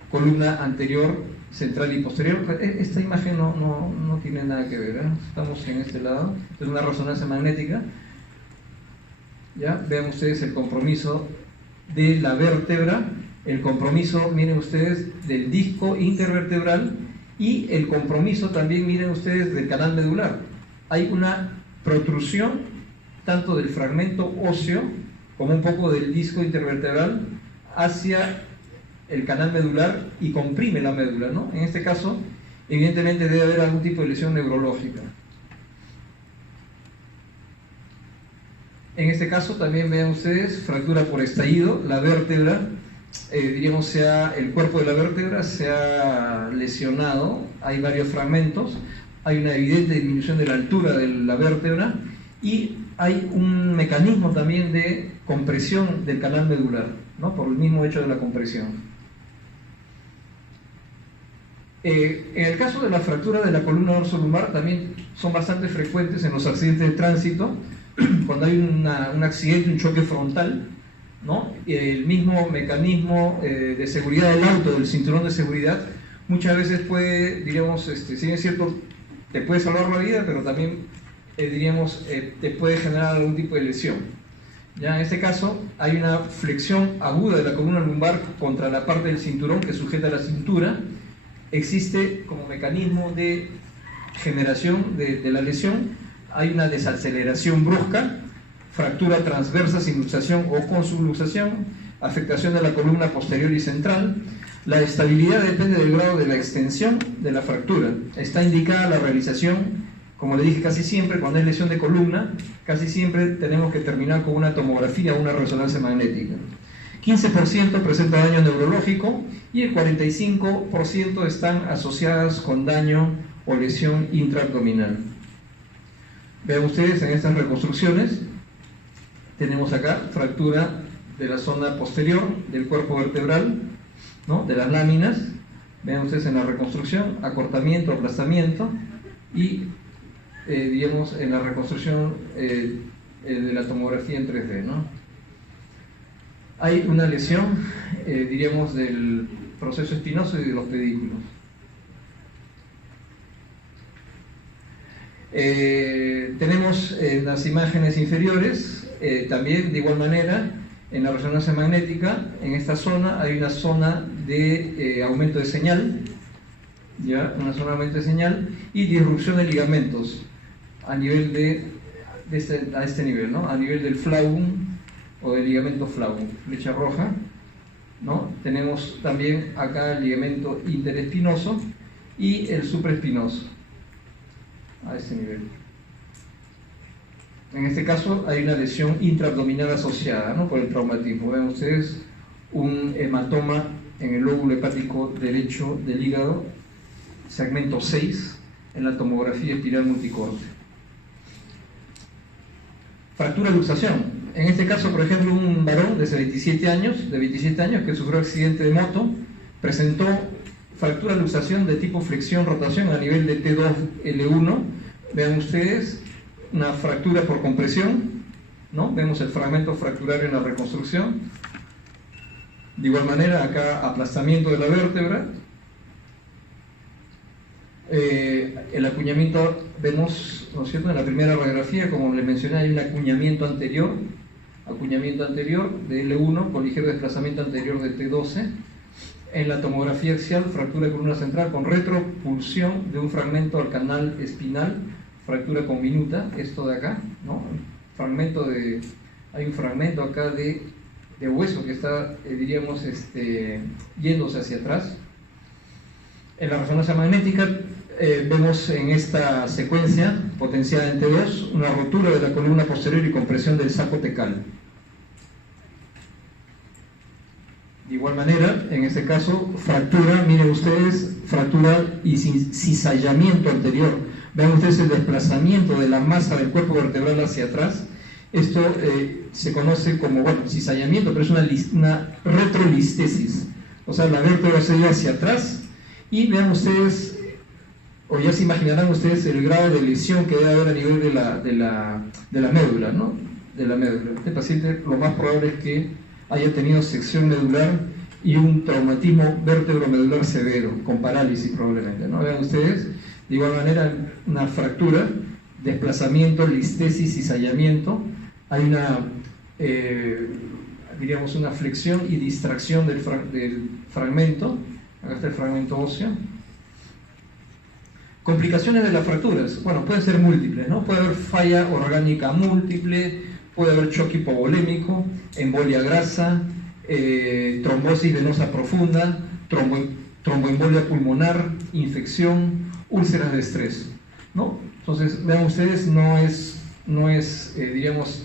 columna anterior, central y posterior. Esta imagen no tiene nada que ver, ¿eh? Estamos en este lado, es una resonancia magnética. ¿Ya? Vean ustedes el compromiso de la vértebra, el compromiso, miren ustedes, del disco intervertebral, y el compromiso también, miren ustedes, del canal medular. Hay una protrusión tanto del fragmento óseo como un poco del disco intervertebral hacia el canal medular y comprime la médula, ¿no? En este caso, evidentemente debe haber algún tipo de lesión neurológica. En este caso también vean ustedes fractura por estallido, la vértebra, diríamos, sea el cuerpo de la vértebra se ha lesionado, hay varios fragmentos, hay una evidente disminución de la altura de la vértebra y hay un mecanismo también de compresión del canal medular, ¿no? Por el mismo hecho de la compresión. En el caso de la fractura de la columna dorsolumbar también son bastante frecuentes en los accidentes de tránsito, cuando hay un accidente, un choque frontal, ¿no? El mismo mecanismo de seguridad del auto, del cinturón de seguridad, muchas veces puede, diríamos, si bien es cierto, te puede salvar la vida, pero también, diríamos, te puede generar algún tipo de lesión. Ya en este caso hay una flexión aguda de la columna lumbar contra la parte del cinturón que sujeta la cintura. Existe como mecanismo de generación de la lesión, hay una desaceleración brusca, fractura transversa sin luxación o con subluxación, afectación de la columna posterior y central. La estabilidad depende del grado de la extensión de la fractura. Está indicada la realización, como le dije, casi siempre cuando es lesión de columna, casi siempre tenemos que terminar con una tomografía o una resonancia magnética. 15% presenta daño neurológico y el 45% están asociadas con daño o lesión intraabdominal. Vean ustedes en estas reconstrucciones, tenemos acá fractura de la zona posterior del cuerpo vertebral, ¿no? De las láminas. Vean ustedes en la reconstrucción, acortamiento, aplastamiento y, digamos, en la reconstrucción de la tomografía en 3D, ¿no? Hay una lesión, diríamos, del proceso espinoso y de los pedículos. Tenemos en las imágenes inferiores, también de igual manera, en la resonancia magnética, en esta zona hay una zona de aumento de señal, ¿ya? Una zona de aumento de señal y disrupción de ligamentos a nivel a este nivel, ¿no? A nivel del flavum o del ligamento flavum, flecha roja, ¿no? Tenemos también acá el ligamento interespinoso y el supraespinoso. a este nivel. En este caso hay una lesión intraabdominal asociada, ¿no?, por el traumatismo. Vean ustedes un hematoma en el lóbulo hepático derecho del hígado, segmento 6, en la tomografía espiral multicorte. Fractura luxación. En este caso, por ejemplo, un varón de 27 años que sufrió accidente de moto, presentó fractura luxación de tipo flexión-rotación a nivel de T2L1. Vean ustedes una fractura por compresión, ¿no? Vemos el fragmento fracturario en la reconstrucción. De igual manera, acá aplastamiento de la vértebra. El acuñamiento, vemos, ¿no es cierto?, en la primera radiografía, como les mencioné, hay un acuñamiento anterior de L1 con ligero desplazamiento anterior de T12. En la tomografía axial, fractura de columna central con retropulsión de un fragmento al canal espinal, fractura conminuta, esto de acá, ¿no? Hay un fragmento acá de hueso que está, diríamos, yéndose hacia atrás. En la resonancia magnética vemos en esta secuencia potenciada en T2 una rotura de la columna posterior y compresión del saco tecal. De igual manera, en este caso, fractura, miren ustedes, fractura y cizallamiento anterior. Vean ustedes el desplazamiento de la masa del cuerpo vertebral hacia atrás. Esto se conoce como, cizallamiento, pero es una retrolistesis. O sea, la vértebra se lleva hacia atrás y vean ustedes, o ya se imaginarán ustedes el grado de lesión que debe haber a nivel de la médula, ¿no? De la médula. Este paciente lo más probable es que haya tenido sección medular y un traumatismo vértebro-medular severo, con parálisis probablemente, ¿no? Vean ustedes, de igual manera, una fractura, desplazamiento, listesis, cizallamiento. Hay diríamos, una flexión y distracción del fragmento. Acá está el fragmento óseo. Complicaciones de las fracturas. Bueno, pueden ser múltiples, ¿no? Puede haber falla orgánica múltiple, puede haber choque hipovolémico, embolia grasa, trombosis venosa profunda, tromboembolia pulmonar, infección, úlceras de estrés, ¿no? Entonces, vean ustedes, no es diríamos,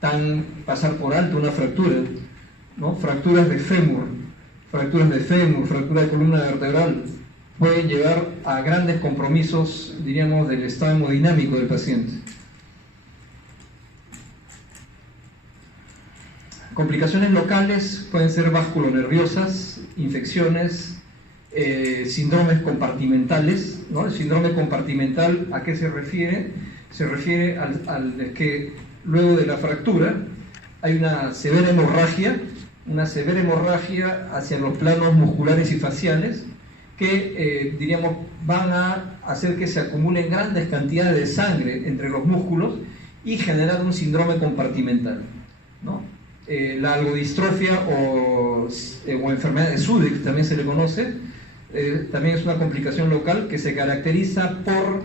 tan pasar por alto una fractura, ¿no? Fracturas de fémur, fractura de columna vertebral, pueden llevar a grandes compromisos, diríamos, del estado hemodinámico del paciente. Complicaciones locales pueden ser vasculonerviosas, infecciones, síndromes compartimentales, ¿no? El síndrome compartimental, ¿a qué se refiere? Se refiere al que luego de la fractura hay una severa hemorragia hacia los planos musculares y faciales que, diríamos, van a hacer que se acumulen grandes cantidades de sangre entre los músculos y generar un síndrome compartimental, ¿no? La algodistrofia o enfermedad de Sudeck también se le conoce, también es una complicación local que se caracteriza por,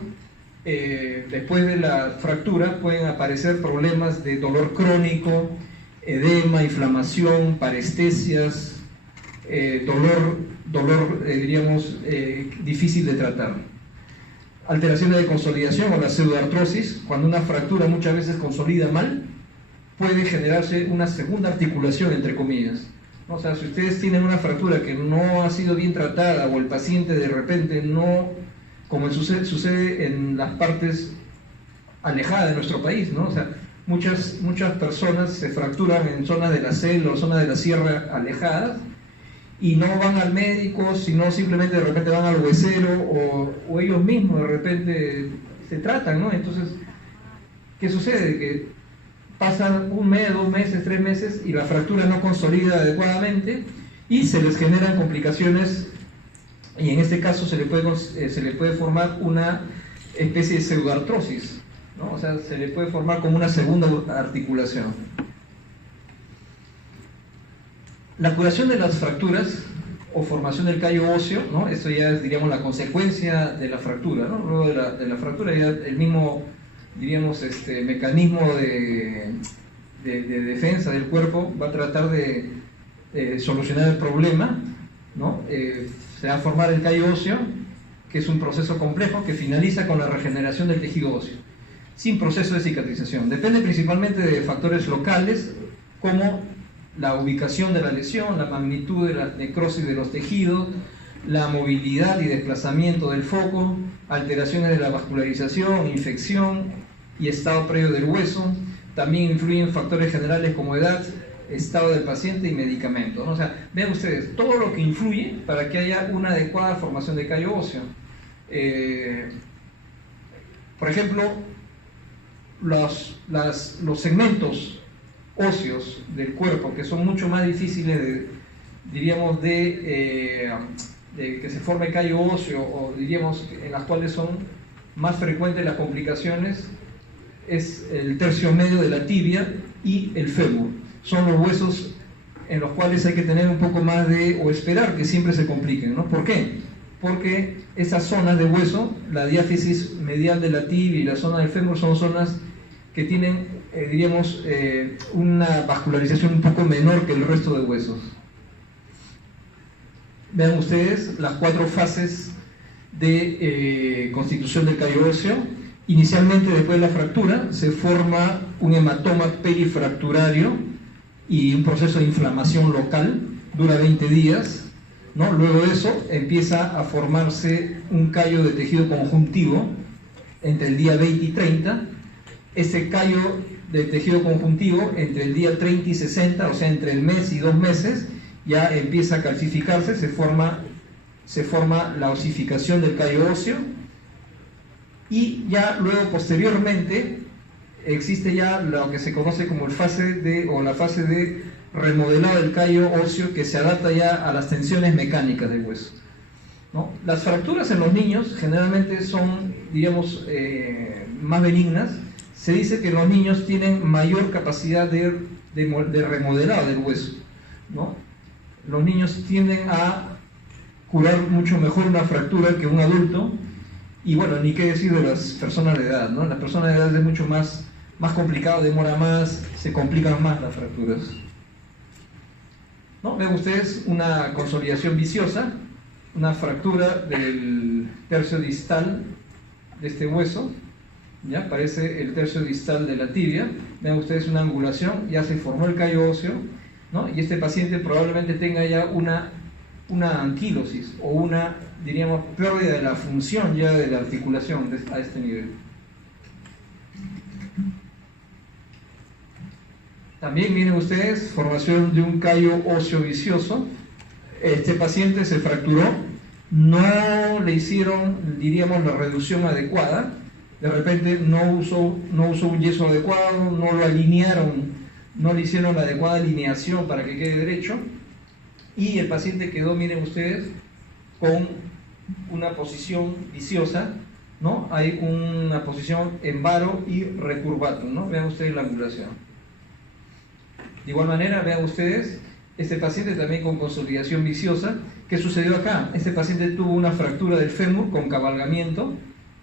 después de la fractura pueden aparecer problemas de dolor crónico, edema, inflamación, parestesias, dolor diríamos, difícil de tratar. Alteraciones de consolidación o la pseudoartrosis, cuando una fractura muchas veces consolida mal, puede generarse una segunda articulación, entre comillas. O sea, si ustedes tienen una fractura que no ha sido bien tratada o el paciente de repente no, como sucede en las partes alejadas de nuestro país, ¿no? O sea, muchas personas se fracturan en zonas de la selva o zonas de la sierra alejadas y no van al médico, sino simplemente de repente van al huesero o ellos mismos de repente se tratan, ¿no? Entonces, ¿qué sucede? Que pasan un mes, 2 meses, 3 meses y la fractura no consolida adecuadamente y se les generan complicaciones y en este caso se le puede formar una especie de pseudoartrosis, ¿no? O sea, se le puede formar como una segunda articulación. La curación de las fracturas o formación del callo óseo, ¿no? Esto ya es, diríamos, la consecuencia de la fractura, ¿no? Luego de la fractura ya el mismo, diríamos, mecanismo de defensa del cuerpo va a tratar de solucionar el problema, ¿no? Se va a formar el callo óseo que es un proceso complejo que finaliza con la regeneración del tejido óseo, sin proceso de cicatrización. Depende principalmente de factores locales, como la ubicación de la lesión, la magnitud de la necrosis de los tejidos, la movilidad y desplazamiento del foco, alteraciones de la vascularización, infección y estado previo del hueso. También influyen factores generales como edad, estado del paciente y medicamento, ¿no? O sea, vean ustedes, todo lo que influye para que haya una adecuada formación de callo óseo. Por ejemplo, los segmentos óseos del cuerpo, que son mucho más difíciles de que se forme callo óseo, o diríamos en las cuales son más frecuentes las complicaciones, es el tercio medio de la tibia y el fémur. Son los huesos en los cuales hay que tener un poco más o esperar que siempre se compliquen, ¿no? ¿Por qué? Porque esas zonas de hueso, la diáfisis medial de la tibia y la zona del fémur, son zonas que tienen, diríamos, una vascularización un poco menor que el resto de huesos. Vean ustedes las 4 fases de constitución del callo óseo. Inicialmente, después de la fractura, se forma un hematoma perifracturario y un proceso de inflamación local, dura 20 días, ¿no? Luego de eso empieza a formarse un callo de tejido conjuntivo entre el día 20 y 30. Ese callo de tejido conjuntivo entre el día 30 y 60, o sea, entre el mes y 2 meses, ya empieza a calcificarse, se forma la osificación del callo óseo, y ya luego, posteriormente, existe ya lo que se conoce como la fase de remodelado del callo óseo, que se adapta ya a las tensiones mecánicas del hueso, ¿no? Las fracturas en los niños generalmente son, digamos, más benignas. Se dice que los niños tienen mayor capacidad de remodelado del hueso, ¿no? Los niños tienden a curar mucho mejor una fractura que un adulto, y bueno, ni qué decir de las personas de edad, ¿no? Las personas de edad es mucho más complicado, demora más, se complican más las fracturas, ¿no? Ven ustedes una consolidación viciosa, una fractura del tercio distal de este hueso, ya parece el tercio distal de la tibia. Ven ustedes una angulación, ya se formó el callo óseo, ¿no? Y este paciente probablemente tenga ya una anquilosis o una, diríamos, pérdida de la función ya de la articulación a este nivel. También miren ustedes, formación de un callo óseo vicioso. Este paciente se fracturó, no le hicieron, diríamos, la reducción adecuada. De repente no usó un yeso adecuado, no lo alinearon, no le hicieron la adecuada alineación para que quede derecho, y el paciente quedó, miren ustedes, con una posición viciosa, ¿no? Hay una posición en varo y recurvato, ¿no? Vean ustedes la angulación. De igual manera, vean ustedes, este paciente también con consolidación viciosa. ¿Qué sucedió acá? Este paciente tuvo una fractura del fémur con cabalgamiento,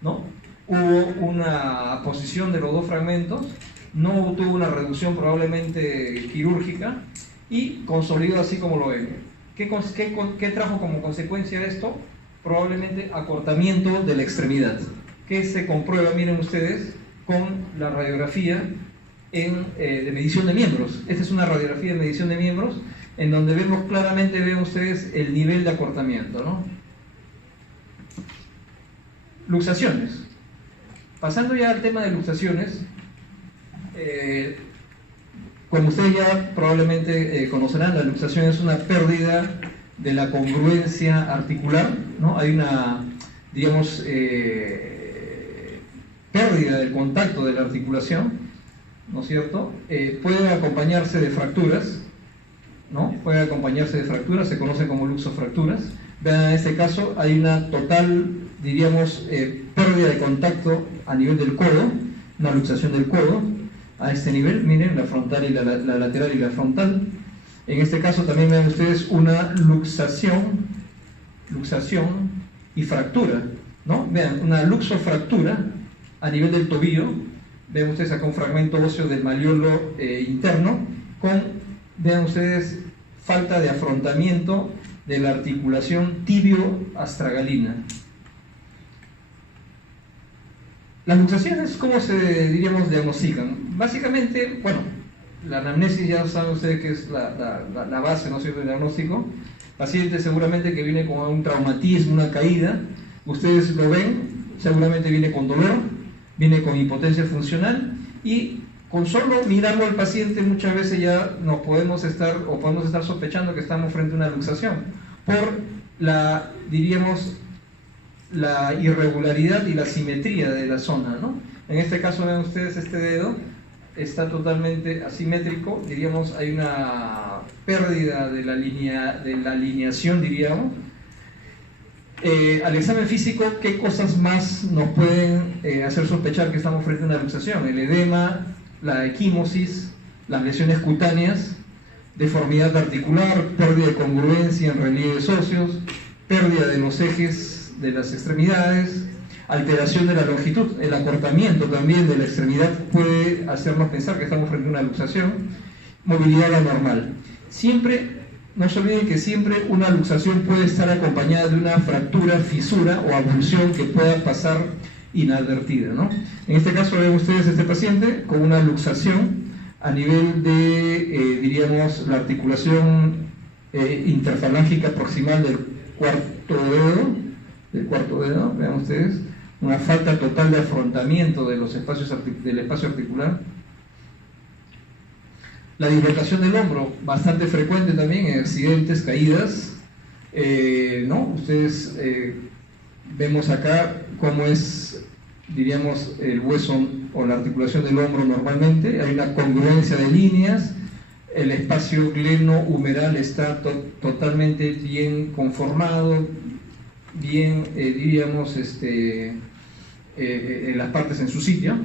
¿no? Hubo una posición de los 2 fragmentos, no tuvo una reducción probablemente quirúrgica, y consolidó así como lo ven. ¿Qué trajo como consecuencia esto? Probablemente acortamiento de la extremidad, que se comprueba, miren ustedes, con la radiografía de medición de miembros. Esta es una radiografía de medición de miembros, en donde vemos claramente, ven ustedes, el nivel de acortamiento, ¿no? Luxaciones. Pasando ya al tema de luxaciones, como ustedes ya probablemente conocerán, la luxación es una pérdida de la congruencia articular, ¿no? Hay una, digamos, pérdida del contacto de la articulación, ¿no es cierto? Puede acompañarse de fracturas, ¿no? Puede acompañarse de fracturas, se conoce como luxofracturas. Vean, en este caso hay una total, diríamos, pérdida de contacto a nivel del codo, una luxación del codo a este nivel, miren, la frontal y la lateral y la frontal. En este caso también ven ustedes una luxación y fractura, ¿no? Vean, una luxofractura a nivel del tobillo. Ven ustedes acá un fragmento óseo del malleolo interno, vean ustedes, falta de afrontamiento de la articulación tibio-astragalina. Las luxaciones, ¿cómo se, diríamos, diagnostican? Básicamente, bueno, la anamnesis ya saben ustedes que es la base, ¿no es cierto?, del diagnóstico. Paciente seguramente que viene con un traumatismo, una caída, ustedes lo ven, seguramente viene con dolor, viene con impotencia funcional, y con solo mirarlo al paciente muchas veces ya nos podemos estar sospechando que estamos frente a una luxación por la, diríamos, la irregularidad y la simetría de la zona, ¿no? En este caso ven ustedes este dedo está totalmente asimétrico, diríamos, hay una pérdida de la alineación, diríamos. Al examen físico, ¿qué cosas más nos pueden hacer sospechar que estamos frente a una luxación? El edema, la equimosis, las lesiones cutáneas, deformidad articular, pérdida de congruencia en relieves óseos, pérdida de los ejes de las extremidades, alteración de la longitud, el acortamiento también de la extremidad puede hacernos pensar que estamos frente a una luxación, movilidad anormal. Siempre, no se olviden que siempre una luxación puede estar acompañada de una fractura, fisura o abulsión que pueda pasar inadvertida, ¿no? En este caso ven ustedes este paciente con una luxación a nivel de, diríamos, la articulación interfalángica proximal del cuarto dedo, vean ustedes, una falta total de afrontamiento de los espacios del espacio articular. La dislocación del hombro, bastante frecuente también en accidentes, caídas, ¿no? Ustedes vemos acá cómo es, diríamos, el hueso o la articulación del hombro normalmente, hay una congruencia de líneas, el espacio glenohumeral está totalmente bien conformado, bien, diríamos, las partes en su sitio,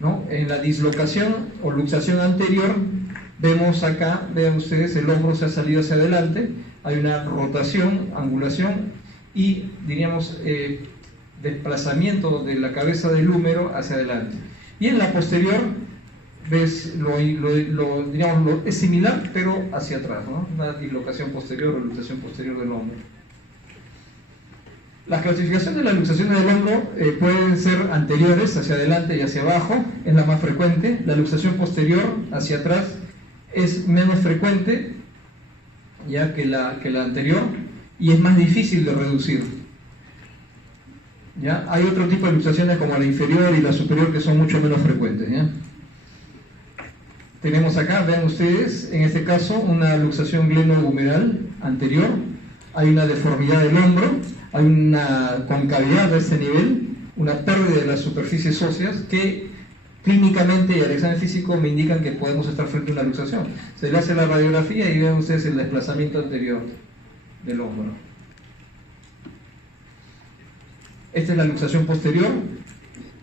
¿no? En la dislocación o luxación anterior, vemos acá, vean ustedes, el hombro se ha salido hacia adelante, hay una rotación, angulación y, diríamos, desplazamiento de la cabeza del húmero hacia adelante. Y en la posterior, ves, digamos, es similar, pero hacia atrás, ¿no? Una dislocación posterior o luxación posterior del hombro. Las clasificaciones de las luxaciones del hombro pueden ser anteriores, hacia adelante y hacia abajo, es la más frecuente. La luxación posterior, hacia atrás, es menos frecuente ya que la anterior y es más difícil de reducir. ¿Ya? Hay otro tipo de luxaciones como la inferior y la superior que son mucho menos frecuentes, ¿ya? Tenemos acá, vean ustedes, en este caso una luxación glenohumeral anterior, hay una deformidad del hombro, hay una concavidad de este nivel, una pérdida de las superficies óseas que clínicamente y al examen físico me indican que podemos estar frente a una luxación. Se le hace la radiografía y ven ustedes el desplazamiento anterior del hombro. Esta es la luxación posterior.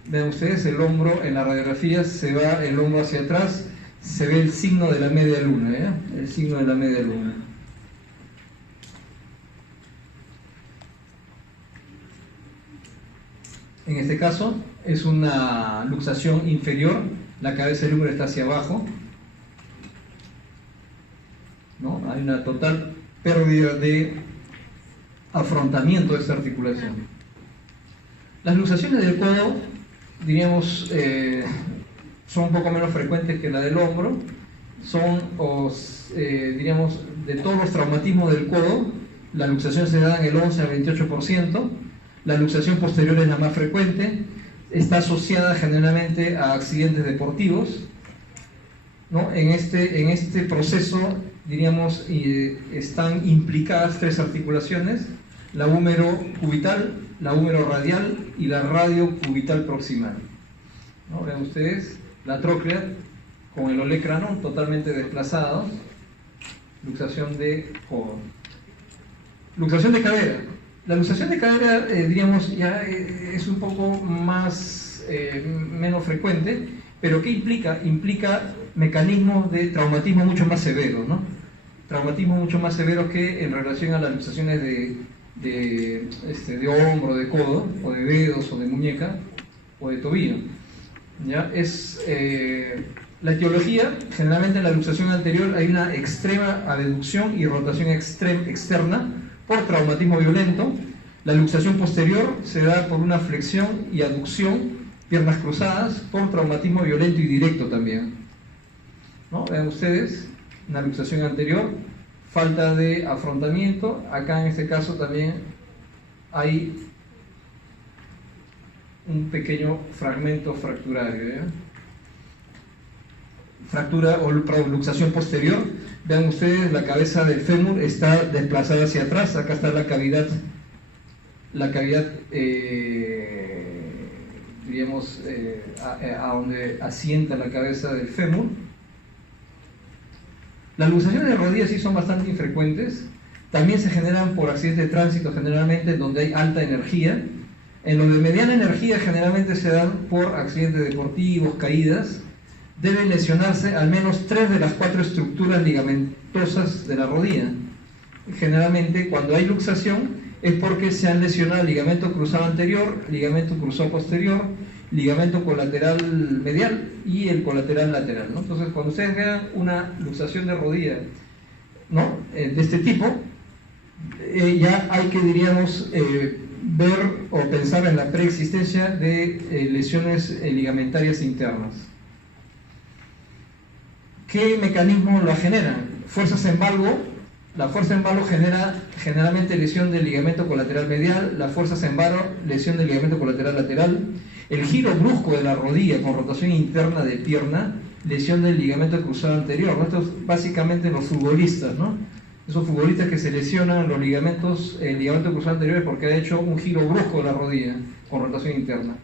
Ven ustedes el hombro en la radiografía, se va el hombro hacia atrás, se ve el signo de la media luna, ¿eh? El signo de la media luna. En este caso es una luxación inferior, la cabeza del húmero está hacia abajo, ¿no? Hay una total pérdida de afrontamiento de esta articulación. Las luxaciones del codo, diríamos, son un poco menos frecuentes que la del hombro, son, diríamos, de todos los traumatismos del codo, la luxación se da en el 11 al 28%, la luxación posterior es la más frecuente, está asociada generalmente a accidentes deportivos, ¿no? En este proceso, diríamos, están implicadas tres articulaciones, la húmero cubital, la húmero radial y la radio cubital proximal, ¿no? Vean ustedes, la tróclea con el olecrano totalmente desplazados, luxación de codo. Luxación de cadera. La luxación de cadera, diríamos, ya es un poco más, menos frecuente, pero ¿qué implica? Implica mecanismos de traumatismo mucho más severos, ¿no? Traumatismos mucho más severos que en relación a las luxaciones de hombro, de codo, o de dedos, o de muñeca, o de tobillo. ¿Ya? La etiología, generalmente en la luxación anterior hay una extrema abducción y rotación externa por traumatismo violento. La luxación posterior se da por una flexión y aducción piernas cruzadas, por traumatismo violento y directo también, ¿no? Vean ustedes, una luxación anterior, falta de afrontamiento, acá en este caso también hay un pequeño fragmento fracturario, ¿ya? Fractura o luxación posterior. Vean ustedes, la cabeza del fémur está desplazada hacia atrás, acá está la cavidad diríamos, a donde asienta la cabeza del fémur. Las luxaciones de rodillas sí son bastante infrecuentes, también se generan por accidentes de tránsito, generalmente donde hay alta energía. En los de mediana energía generalmente se dan por accidentes deportivos, caídas. Deben lesionarse al menos 3 de las 4 estructuras ligamentosas de la rodilla. Generalmente cuando hay luxación es porque se han lesionado el ligamento cruzado anterior, ligamento cruzado posterior, ligamento colateral medial y el colateral lateral, ¿no? Entonces cuando ustedes vean una luxación de rodilla, ¿no?, de este tipo, ya hay que, diríamos, ver o pensar en la preexistencia de lesiones ligamentarias internas. ¿Qué mecanismo la generan? Fuerzas en valgo. La fuerza en valgo genera generalmente lesión del ligamento colateral medial, las fuerzas en varo, lesión del ligamento colateral lateral, el giro brusco de la rodilla con rotación interna de pierna, lesión del ligamento cruzado anterior, ¿no? Esto es básicamente los futbolistas, ¿no? Esos futbolistas que se lesionan los ligamentos, el ligamento cruzado anterior, porque ha hecho un giro brusco de la rodilla con rotación interna.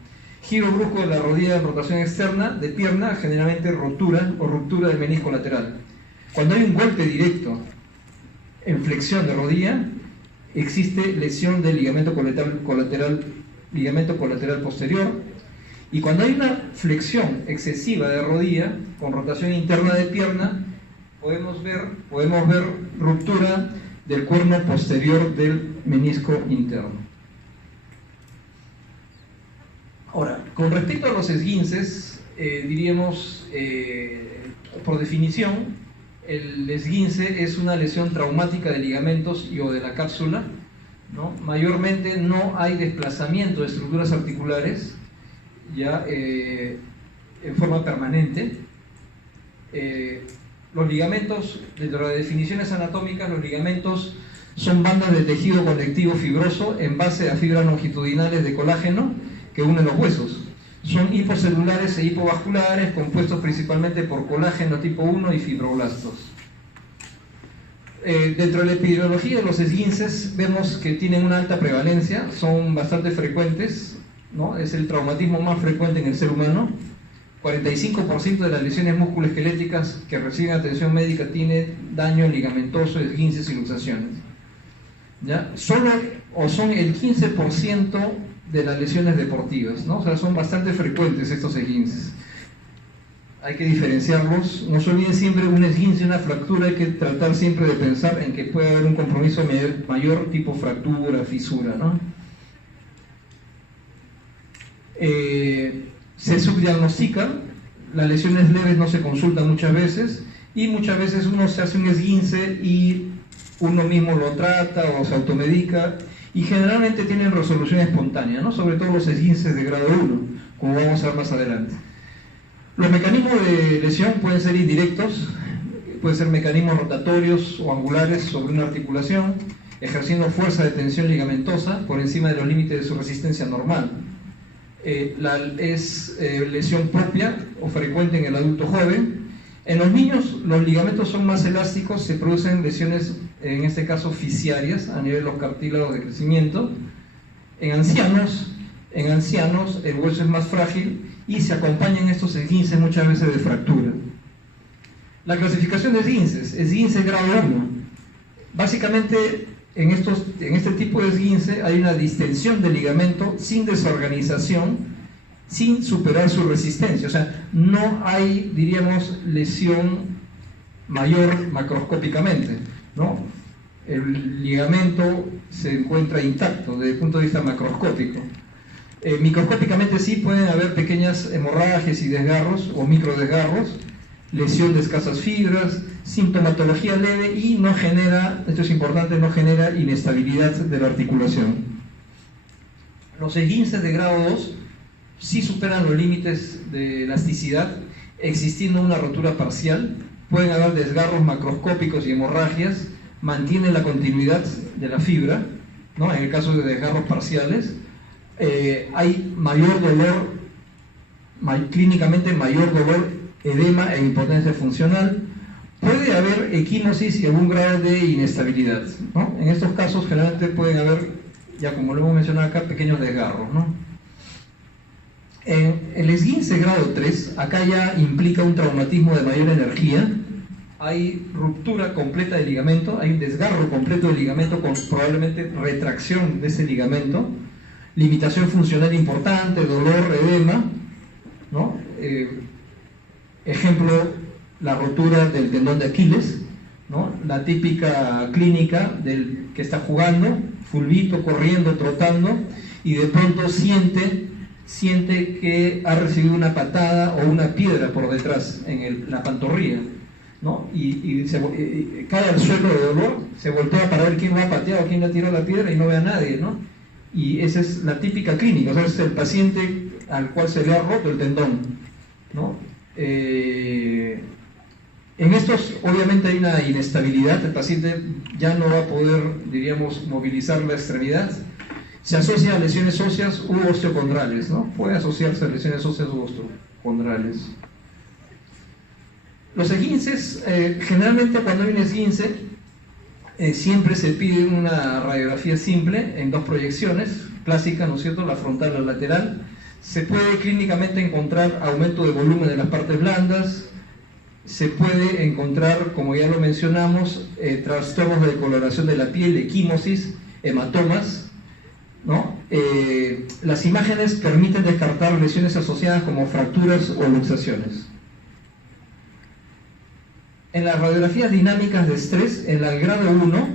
Giro brusco de la rodilla en rotación externa de pierna, generalmente rotura o ruptura del menisco lateral. Cuando hay un golpe directo en flexión de rodilla, existe lesión del ligamento colateral posterior, y cuando hay una flexión excesiva de rodilla con rotación interna de pierna, podemos ver ruptura del cuerno posterior del menisco interno. Ahora, con respecto a los esguinces, diríamos, por definición, el esguince es una lesión traumática de ligamentos y o de la cápsula, ¿no? Mayormente no hay desplazamiento de estructuras articulares ya en forma permanente. Los ligamentos, dentro de las definiciones anatómicas, los ligamentos son bandas de tejido conectivo fibroso en base a fibras longitudinales de colágeno que unen los huesos. Son hipocelulares e hipovasculares, compuestos principalmente por colágeno tipo 1 y fibroblastos. Dentro de la epidemiología de los esguinces vemos que tienen una alta prevalencia, son bastante frecuentes, ¿no? Es el traumatismo más frecuente en el ser humano. 45% de las lesiones musculoesqueléticas que reciben atención médica tiene daño ligamentoso, esguinces y luxaciones, ¿ya? Solo o son el 15% de las lesiones deportivas, ¿no? O sea, son bastante frecuentes estos esguinces. Hay que diferenciarlos. No se olviden siempre, un esguince, una fractura, hay que tratar siempre de pensar en que puede haber un compromiso mayor tipo fractura, fisura, ¿no? Se subdiagnostican, las lesiones leves no se consultan muchas veces, y muchas veces uno se hace un esguince y uno mismo lo trata o se automedica, y generalmente tienen resolución espontánea, ¿no? Sobre todo los esguinces de grado 1, como vamos a ver más adelante. Los mecanismos de lesión pueden ser indirectos, pueden ser mecanismos rotatorios o angulares sobre una articulación, ejerciendo fuerza de tensión ligamentosa por encima de los límites de su resistencia normal. Es lesión propia o frecuente en el adulto joven. En los niños los ligamentos son más elásticos, se producen lesiones, en este caso fisiarias, a nivel de los cartílagos de crecimiento. En ancianos el hueso es más frágil y se acompañan estos esguinces muchas veces de fractura. La clasificación de esguinces, esguince grado 1. Básicamente en este tipo de esguince hay una distensión del ligamento sin desorganización, sin superar su resistencia. O sea, no hay, diríamos, lesión mayor macroscópicamente, ¿no? El ligamento se encuentra intacto desde el punto de vista macroscópico. Microscópicamente sí pueden haber pequeñas hemorragias y desgarros o microdesgarros, lesión de escasas fibras, sintomatología leve y no genera, esto es importante, no genera inestabilidad de la articulación. Los esguinces de grado 2 sí superan los límites de elasticidad, existiendo una rotura parcial. Pueden haber desgarros macroscópicos y hemorragias, mantienen la continuidad de la fibra, ¿no? En el caso de desgarros parciales, hay mayor dolor, clínicamente mayor dolor, edema e impotencia funcional. Puede haber equimosis y algún grado de inestabilidad, ¿no? En estos casos generalmente pueden haber, ya como lo hemos mencionado acá, pequeños desgarros, ¿no? En el esguince grado 3, acá ya implica un traumatismo de mayor energía. Hay ruptura completa del ligamento, hay un desgarro completo del ligamento con probablemente retracción de ese ligamento, limitación funcional importante, dolor, edema, ¿no? Ejemplo, la rotura del tendón de Aquiles, ¿no? La típica clínica del que está jugando, fulbito, corriendo, trotando, y de pronto siente que ha recibido una patada o una piedra por detrás en la pantorrilla, ¿no? Y cae al suelo de dolor, se voltea para ver quién lo ha pateado, quién le ha tirado la piedra y no ve a nadie, ¿no? Y esa es la típica clínica, o sea, es el paciente al cual se le ha roto el tendón, ¿no? En estos obviamente hay una inestabilidad, el paciente ya no va a poder, diríamos, movilizar la extremidad. Se asocia a lesiones óseas u osteocondrales, ¿no? Puede asociarse a lesiones óseas u osteocondrales. Los esguinces, generalmente cuando hay un esguince, siempre se pide una radiografía simple en dos proyecciones, clásica, ¿no es cierto?, la frontal o la lateral. Se puede clínicamente encontrar aumento de volumen de las partes blandas, se puede encontrar, como ya lo mencionamos, trastornos de decoloración de la piel, equimosis, hematomas, ¿no? Las imágenes permiten descartar lesiones asociadas como fracturas o luxaciones. En las radiografías dinámicas de estrés, en el grado 1,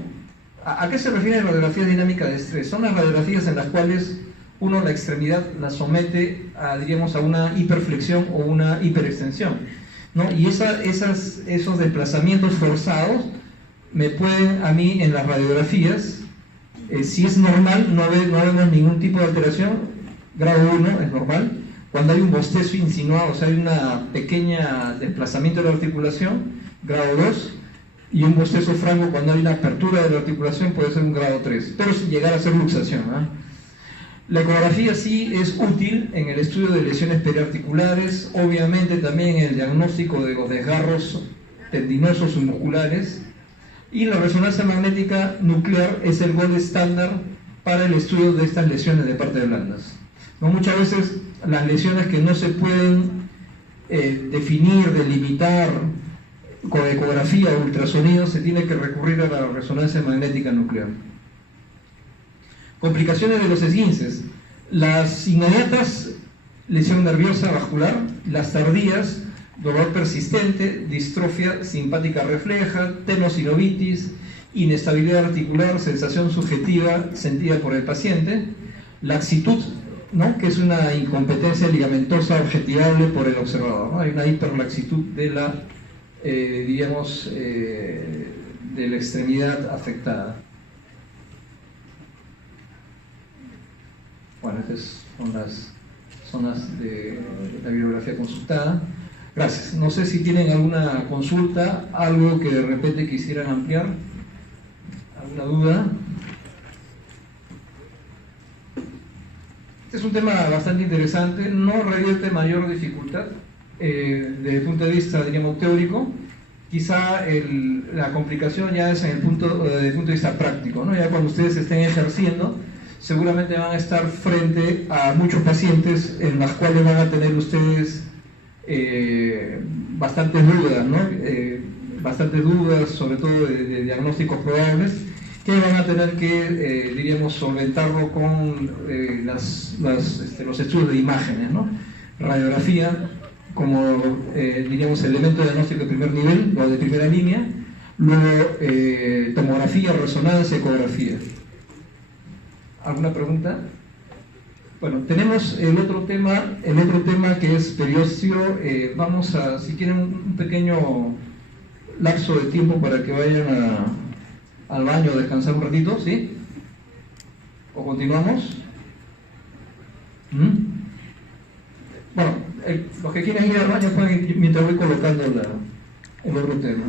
¿a qué se refiere radiografías dinámicas de estrés? Son las radiografías en las cuales uno la extremidad la somete a, diríamos, a una hiperflexión o una hiperextensión, ¿no? Y esos desplazamientos forzados me pueden, a mí, en las radiografías, si es normal, no vemos ningún tipo de alteración, grado 1 es normal. Cuando hay un bostezo insinuado, o sea, hay una pequeña desplazamiento de la articulación, grado 2, y un bostezo franco cuando hay una apertura de la articulación puede ser un grado 3, pero sin llegar a ser luxación, ¿eh? La ecografía sí es útil en el estudio de lesiones periarticulares, obviamente también en el diagnóstico de los desgarros tendinosos o musculares, y la resonancia magnética nuclear es el gold estándar para el estudio de estas lesiones de partes blandas, ¿no? Muchas veces las lesiones que no se pueden definir, delimitar con ecografía o ultrasonido, se tiene que recurrir a la resonancia magnética nuclear. Complicaciones de los esguinces: las inmediatas, lesión nerviosa vascular; las tardías, dolor persistente, distrofia simpática refleja, tenosinovitis, inestabilidad articular, sensación subjetiva sentida por el paciente; laxitud, ¿no?, que es una incompetencia ligamentosa objetivable por el observador, ¿no? Hay una hiperlaxitud de la diríamos, de la extremidad afectada. Bueno, estas son las zonas de la bibliografía consultada. Gracias. No sé si tienen alguna consulta, algo que de repente quisieran ampliar, alguna duda. Este es un tema bastante interesante, no revierte mayor dificultad desde el punto de vista, diríamos, teórico. Quizá la complicación ya es desde el punto de vista práctico, ¿no? Ya cuando ustedes estén ejerciendo, seguramente van a estar frente a muchos pacientes en las cuales van a tener ustedes bastantes dudas, ¿no? Bastantes dudas, sobre todo de diagnósticos probables, que van a tener que, diríamos, solventarlo con los estudios de imágenes, ¿no? Radiografía como, diríamos, elemento de diagnóstico de primer nivel o de primera línea, luego tomografía, resonancia, ecografía. ¿Alguna pregunta? Bueno, tenemos el otro tema que es periósteo. Vamos a, si quieren, un pequeño lapso de tiempo para que vayan al baño a descansar un ratito, ¿sí? ¿O continuamos? Bueno, los que quieran ir al baño pueden ir mientras voy colocando el otro tema.